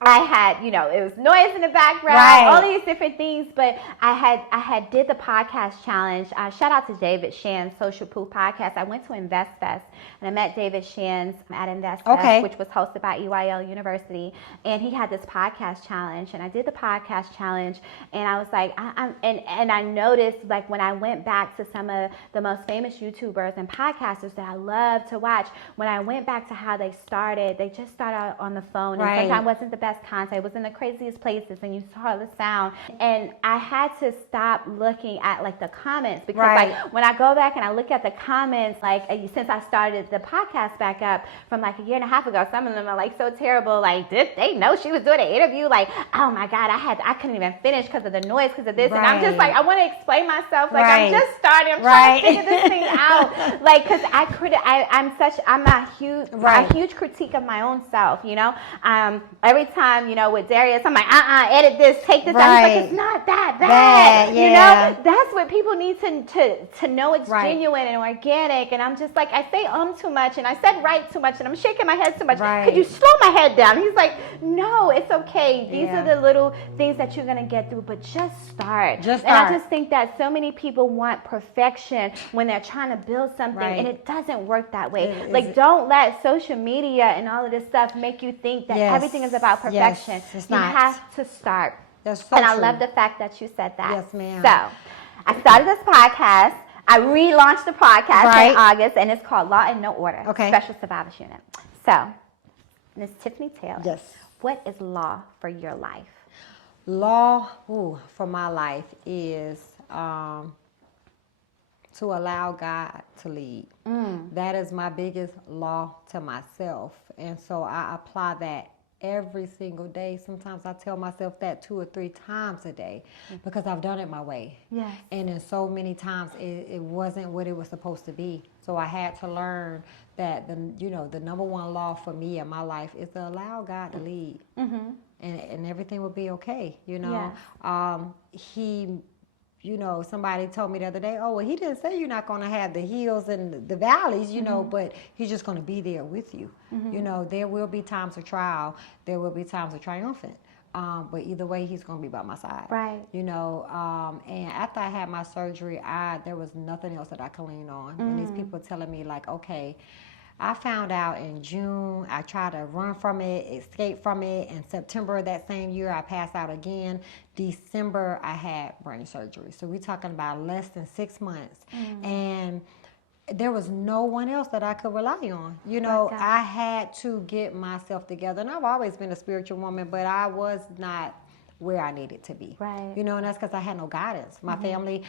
I had, it was noise in the background, Right. all these different things, but I had did the podcast challenge. Shout out to David Shan's Social Proof podcast. I went to Invest Fest and I met David Shan's at Invest Fest, which was hosted by EYL University, and he had this podcast challenge, and I did the podcast challenge, and I was like, and I noticed, like, when I went back to some of the most famous YouTubers and podcasters that I love to watch, when I went back to how they started, they just started out on the phone, and sometimes wasn't the best content. It was in the craziest places, and you saw the sound. And I had to stop looking at like the comments, because like when I go back and I look at the comments, like since I started the podcast back up from like a year and a half ago, some of them are like so terrible. Like, did they know she was doing an interview? Like, oh my God, I couldn't even finish because of the noise, because of this. And I'm just like, I want to explain myself. Like, I'm just starting. I'm trying to figure this thing out. Like, because I'm a huge critique of my own self. Every time, with Darius, I'm like, edit this, take this out. He's like, it's not that bad. That's what people need to know it's genuine and organic. And I'm just like, I say too much, and I said too much, and I'm shaking my head too much. Could you slow my head down? He's like, no, it's okay. These are the little things that you're going to get through, but just start. And I just think that so many people want perfection when they're trying to build something, and it doesn't work that way. Don't let social media and all of this stuff make you think that everything is about perfection. You have to start. That's so and I true. love the fact that you said that. Yes, ma'am. So I started this podcast. I relaunched the podcast in August, and it's called Law and No Order, Special Survivors Unit. So, Ms. Tiffany Taylor, what is law for your life? Law for my life is to allow God to lead. That is my biggest law to myself. And so I apply that every single day. Sometimes I tell myself that 2 or 3 times a day, because I've done it my way. Yes. And in so many times it wasn't what it was supposed to be. So I had to learn that the number one law for me in my life is to allow God to lead. And everything will be okay. Somebody told me the other day, he didn't say you're not going to have the hills and the valleys, but he's just going to be there with you. There will be times of trial. There will be times of triumphant. But either way, he's going to be by my side. Right. And after I had my surgery, there was nothing else that I could lean on. When these people telling me, like, okay, I found out in June, I tried to run from it, escape from it. In September of that same year, I passed out again. December, I had brain surgery. So we're talking about less than 6 months. And there was no one else that I could rely on. I had to get myself together. And I've always been a spiritual woman, but I was not where I needed to be. Right. And that's because I had no guidance. My family,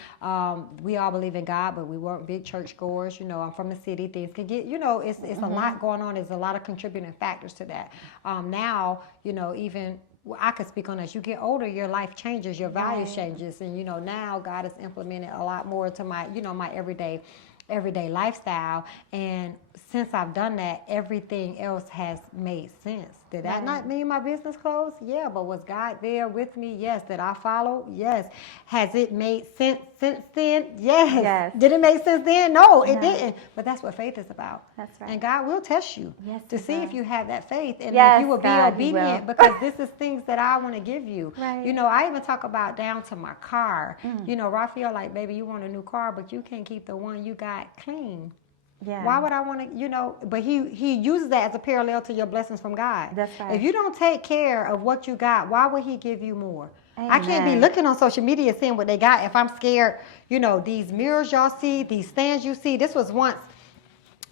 we all believe in God, but we weren't big church goers. I'm from the city. Things can get, it's a lot going on. There's a lot of contributing factors to that. Now, even I could speak on as you get older, your life changes, your values changes. And, now God has implemented a lot more to my, my everyday lifestyle. And since I've done that, everything else has made sense. Did that not mean my business closed? Yeah, but was God there with me? Yes. Did I follow? Yes. Has it made sense since then? Yes. Did it make sense then? No, it didn't. But that's what faith is about. That's right. And God will test you to see if you have that faith, and if you will be obedient, because this is things that I want to give you. Right. I even talk about down to my car. Raphael, like, baby, you want a new car, but you can't keep the one you got clean. Yeah. Why would I want to, but he uses that as a parallel to your blessings from God. That's right. If you don't take care of what you got, why would he give you more? Amen. I can't be looking on social media seeing what they got if I'm scared. These mirrors y'all see, these stands you see, this was once,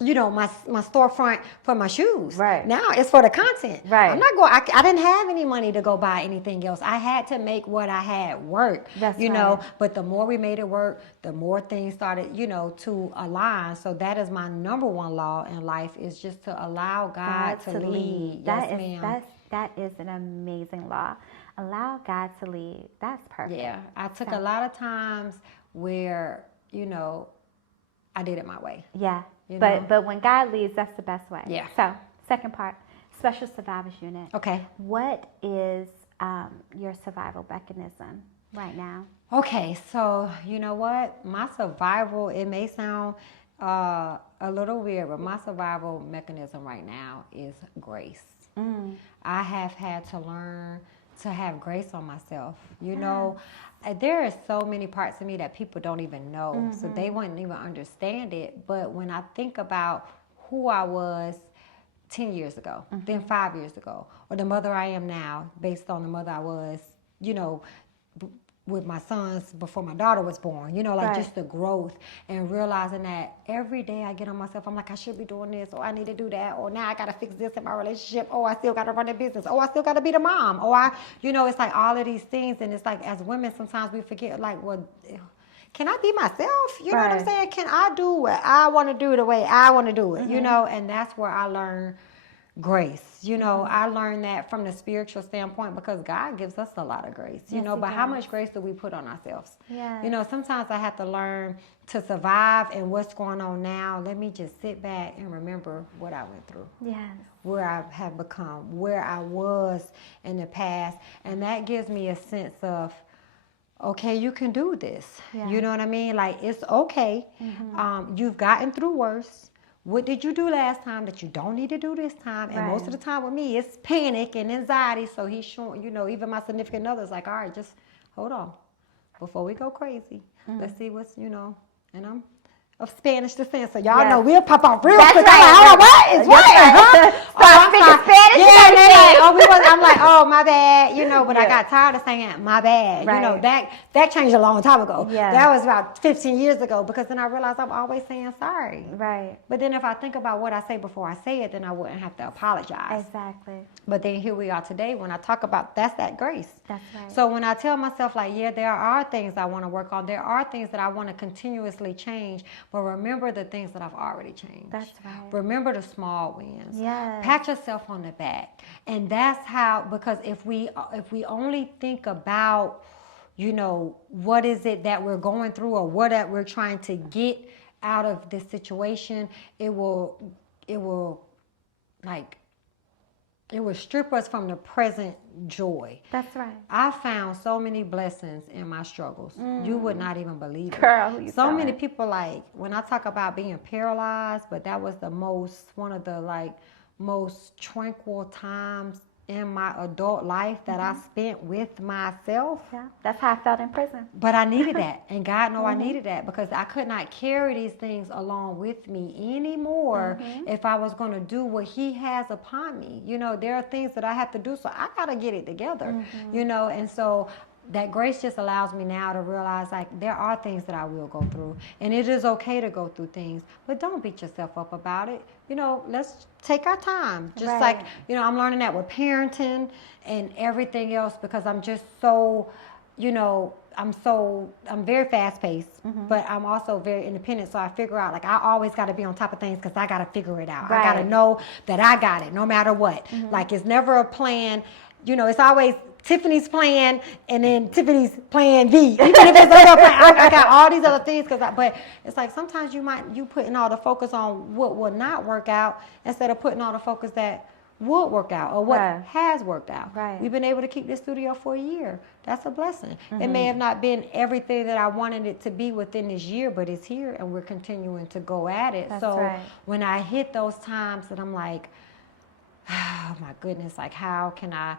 my storefront for my shoes. Right. Now it's for the content. Right. I'm not going, I didn't have any money to go buy anything else. I had to make what I had work. That's right. But the more we made it work, the more things started, to align. So that is my number one law in life, is just to allow God to lead. That is an amazing law. Allow God to lead. That's perfect. Yeah. I took a lot of times where, I did it my way. Yeah. But when God leads, that's the best way. Yeah. So, second part, Special Survivors Unit. Okay. What is your survival mechanism right now? Okay, so you know what? My survival, it may sound a little weird, but my survival mechanism right now is grace. I have had to learn to have grace on myself. You know, there are so many parts of me that people don't even know, so they wouldn't even understand it. But when I think about who I was 10 years ago, then 5 years ago, or the mother I am now, based on the mother I was, you know, with my sons before my daughter was born, you know, like just the growth and realizing that every day I get on myself, I'm like, I should be doing this, or I need to do that, or now I got to fix this in my relationship, oh, I still got to run a business, oh, I still got to be the mom, or you know, it's like all of these things. And it's like, as women, sometimes we forget, like, well, can I be myself? You know what I'm saying? Can I do what I want to do the way I want to do it? You know, and that's where I learned grace. You know, I learned that from the spiritual standpoint, because God gives us a lot of grace, you know, but how much grace do we put on ourselves? You know, sometimes I have to learn to survive and what's going on now. Let me just sit back and remember what I went through. Where I have become, where I was in the past. And that gives me a sense of, okay, you can do this. You know what I mean? Like, it's okay. You've gotten through worse. What did you do last time that you don't need to do this time? And most of the time with me, it's panic and anxiety. So he's showing, you know, even my significant other's like, all right, just hold on. Before we go crazy, let's see what's, you know, and I'm of Spanish descent, so y'all know we'll pop off real quick. I'm like, what is what? Start speaking Spanish. Yeah, and they're like, I'm like, oh, my bad, you know. But I got tired of saying my bad. You know, that changed a long time ago. That was about 15 years ago, because then I realized I'm always saying sorry. But then if I think about what I say before I say it, then I wouldn't have to apologize. But then here we are today when I talk about that's that grace. So when I tell myself, like, yeah, there are things I want to work on. There are things that I want to continuously change. But remember the things that I've already changed. Remember the small wins. Pat yourself on the back. And that's how, because if we only think about, you know, what is it that we're going through, or what that we're trying to get out of this situation, it will strip us from the present joy. I found so many blessings in my struggles. You would not even believe it. Girl, so many people, like, when I talk about being paralyzed, but that was one of the like most tranquil times in my adult life that I spent with myself. That's how I felt in prison. But I needed that. And God knew I needed that, because I could not carry these things along with me anymore if I was going to do what He has upon me. You know, there are things that I have to do, so I got to get it together, you know. And so that grace just allows me now to realize, like, there are things that I will go through, and it is okay to go through things, but don't beat yourself up about it. You know, let's take our time. Just like, you know, I'm learning that with parenting and everything else, because I'm just so, you know, I'm very fast paced, but I'm also very independent. So I figure out, like, I always got to be on top of things, because I got to figure it out. I got to know that I got it no matter what. Like, it's never a plan. You know, it's always Tiffany's plan and then Tiffany's plan B. Even if it's another plan, I got all these other things. But it's like sometimes you putting all the focus on what will not work out instead of putting all the focus that would work out, or what has worked out. We've been able to keep this studio for a year. That's a blessing. It may have not been everything that I wanted it to be within this year, but it's here, and we're continuing to go at it. When I hit those times that I'm like, oh my goodness, like, how can I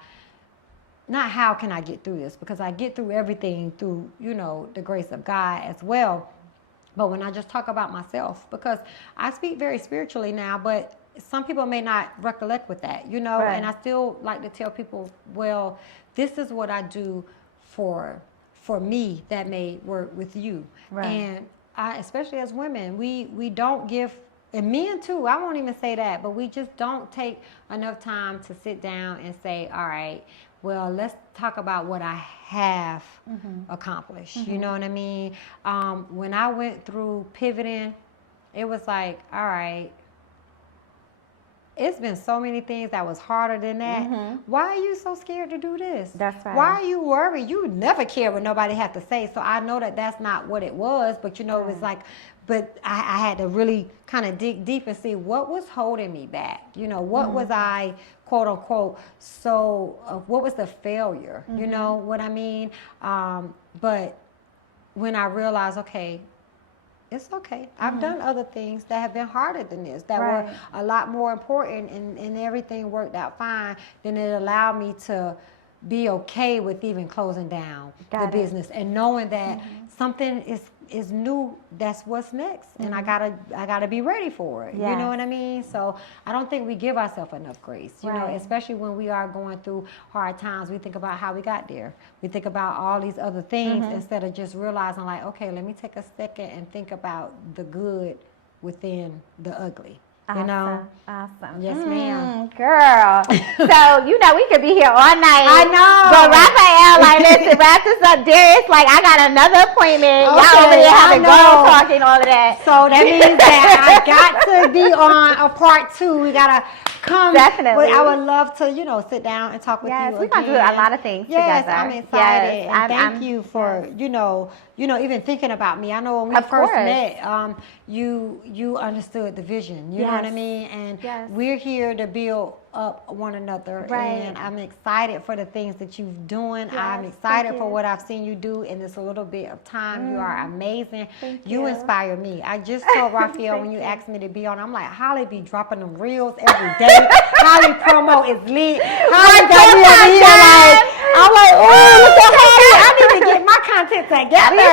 get through this? Because I get through everything through, you know, the grace of God as well. But when I just talk about myself, because I speak very spiritually now, but some people may not recollect with that, you know, and I still like to tell people, well, this is what I do for me that may work with you. And I, especially as women, we don't give, and men too, I won't even say that, but we just don't take enough time to sit down and say, all right, well, let's talk about what I have accomplished. You know what I mean? When I went through pivoting, it was like, all right, it's been so many things that was harder than that. Why are you so scared to do this? Why are you worried? You never care what nobody had to say. So I know that that's not what it was, but you know, it was like, but I had to really kind of dig deep and see what was holding me back. You know, what was I, quote unquote, so what was the failure? You know what I mean? But when I realized, okay, it's okay. I've done other things that have been harder than this, that were a lot more important, and everything worked out fine. Then it allowed me to be okay with even closing down the business and knowing that something is new. That's what's next, and I gotta be ready for it. You know what I mean? So I don't think we give ourselves enough grace. You know, especially when we are going through hard times. We think about how we got there. We think about all these other things instead of just realizing, like, okay, let me take a second and think about the good within the ugly. You know? Awesome. Yes, ma'am. Girl. So, you know, we could be here all night. I know. But Raphael, like, listen, wrap this up. Darius, like, I got another appointment. Okay, Y'all over there I having know. girl talking, all of that. So that means that I got to be on a part 2. We gotta come. Definitely. But I would love to, you know, sit down and talk with you We're going to do again. a lot of things Yes, together. I'm excited. Yes, and thank you for, you know, even thinking about me. I know when we first met, you understood the vision. You know what I mean? And we're here to build up one another. And I'm excited for the things that you're doing. I'm excited for what I've seen you do in this little bit of time. You are amazing. You inspire me. I just told Raphael when you asked me to be on, I'm like, Holly be dropping them reels every day. Holly promo is lit. Holly got me over here like, I'm like, oh, look at Holly. I need to get my content together.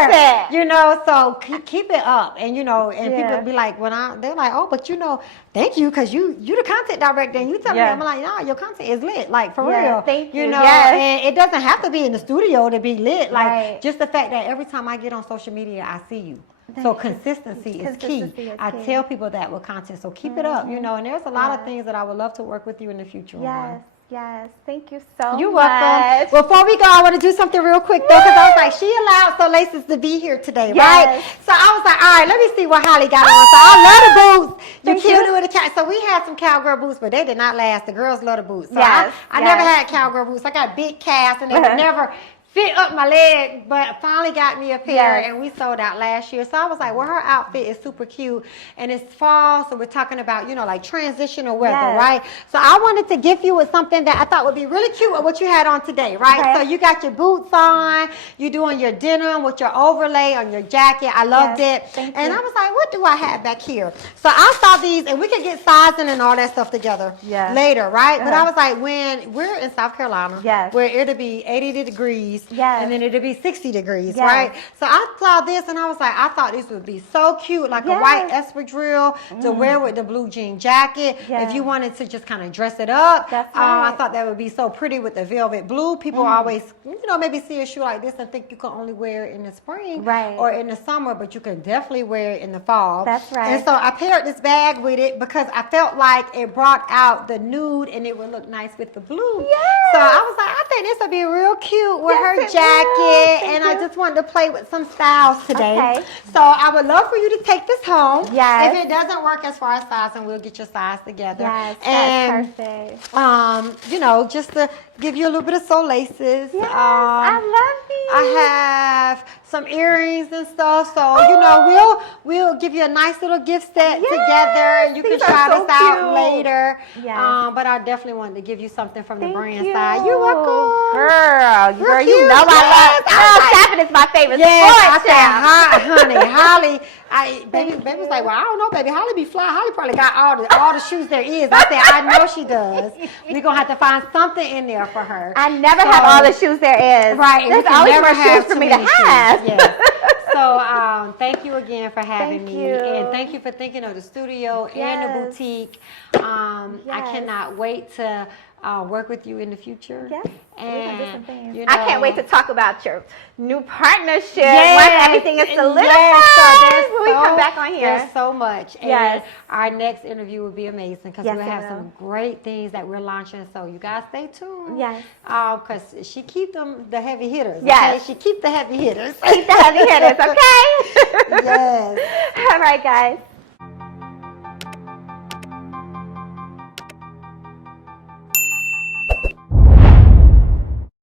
You know, so keep it up. And, you know, and people be like, they're like, oh, but you know, thank you, because you the content director, and you tell me, I'm like, no, your content is lit, like, for real. Thank you. You know, and it doesn't have to be in the studio to be lit. Like, just the fact that every time I get on social media, I see you. So consistency is key. I tell people that with content. So keep it up, you know, and there's a lot of things that I would love to work with you in the future on. Yes, thank you so much. You're welcome. Before we go, I want to do something real quick, though, because I was like, she allowed Laces to be here today, right? So I was like, all right, let me see what Holly got on. So I love the boots. You killed it with the cat. So we had some cowgirl boots, but they did not last. The girls love the boots. So I never had cowgirl boots. I got big calves, and they would never fit up my leg, but finally got me a pair, and we sold out last year. So I was like, well, her outfit is super cute, and it's fall, so we're talking about, you know, like transitional weather, right? So I wanted to gift you with something that I thought would be really cute with what you had on today, right? So you got your boots on, you doing your denim with your overlay on your jacket. I loved it. And I was like, what do I have back here? So I saw these, and we could get sizing and all that stuff together later, right? But I was like, when we're in South Carolina, where it'll be 80 degrees, and then it'll be 60 degrees, right? So I saw this, and I was like, I thought this would be so cute, like a white espadrille to wear with the blue jean jacket. If you wanted to just kind of dress it up, I thought that would be so pretty with the velvet blue. People always, you know, maybe see a shoe like this and think you can only wear it in the spring or in the summer, but you can definitely wear it in the fall. That's right. And so I paired this bag with it because I felt like it brought out the nude, and it would look nice with the blue. So I was like, I think this would be real cute with her jacket, and I just wanted to play with some styles today. So I would love for you to take this home. If it doesn't work as far as sizing, we'll get your size together. And that's perfect. You know, just to give you a little bit of soul laces. I love these. I have some earrings and stuff, so you know, we'll give you a nice little gift set together, and you can try this out later. But I definitely wanted to give you something from the brand side. You're welcome, girl. You know I love shopping is my favorite sport. Honey, baby was like, well, I don't know, baby. Holly be fly. Holly probably got all the shoes there is. I said, I know she does. We're gonna have to find something in there for her. I never have all the shoes there is. Right. There's always more shoes for me to have. So thank you again for having me. And thank you for thinking of the studio and the boutique. I cannot wait to work with you in the future. And you know, I can't wait to talk about your new partnership once everything is solidified. So we come back on here. There's so much. And our next interview will be amazing because we'll have some great things that we're launching. So you guys stay tuned. Because she keep the heavy hitters. Okay? She keep the heavy hitters. Keep the heavy hitters, okay? Yes. All right, guys.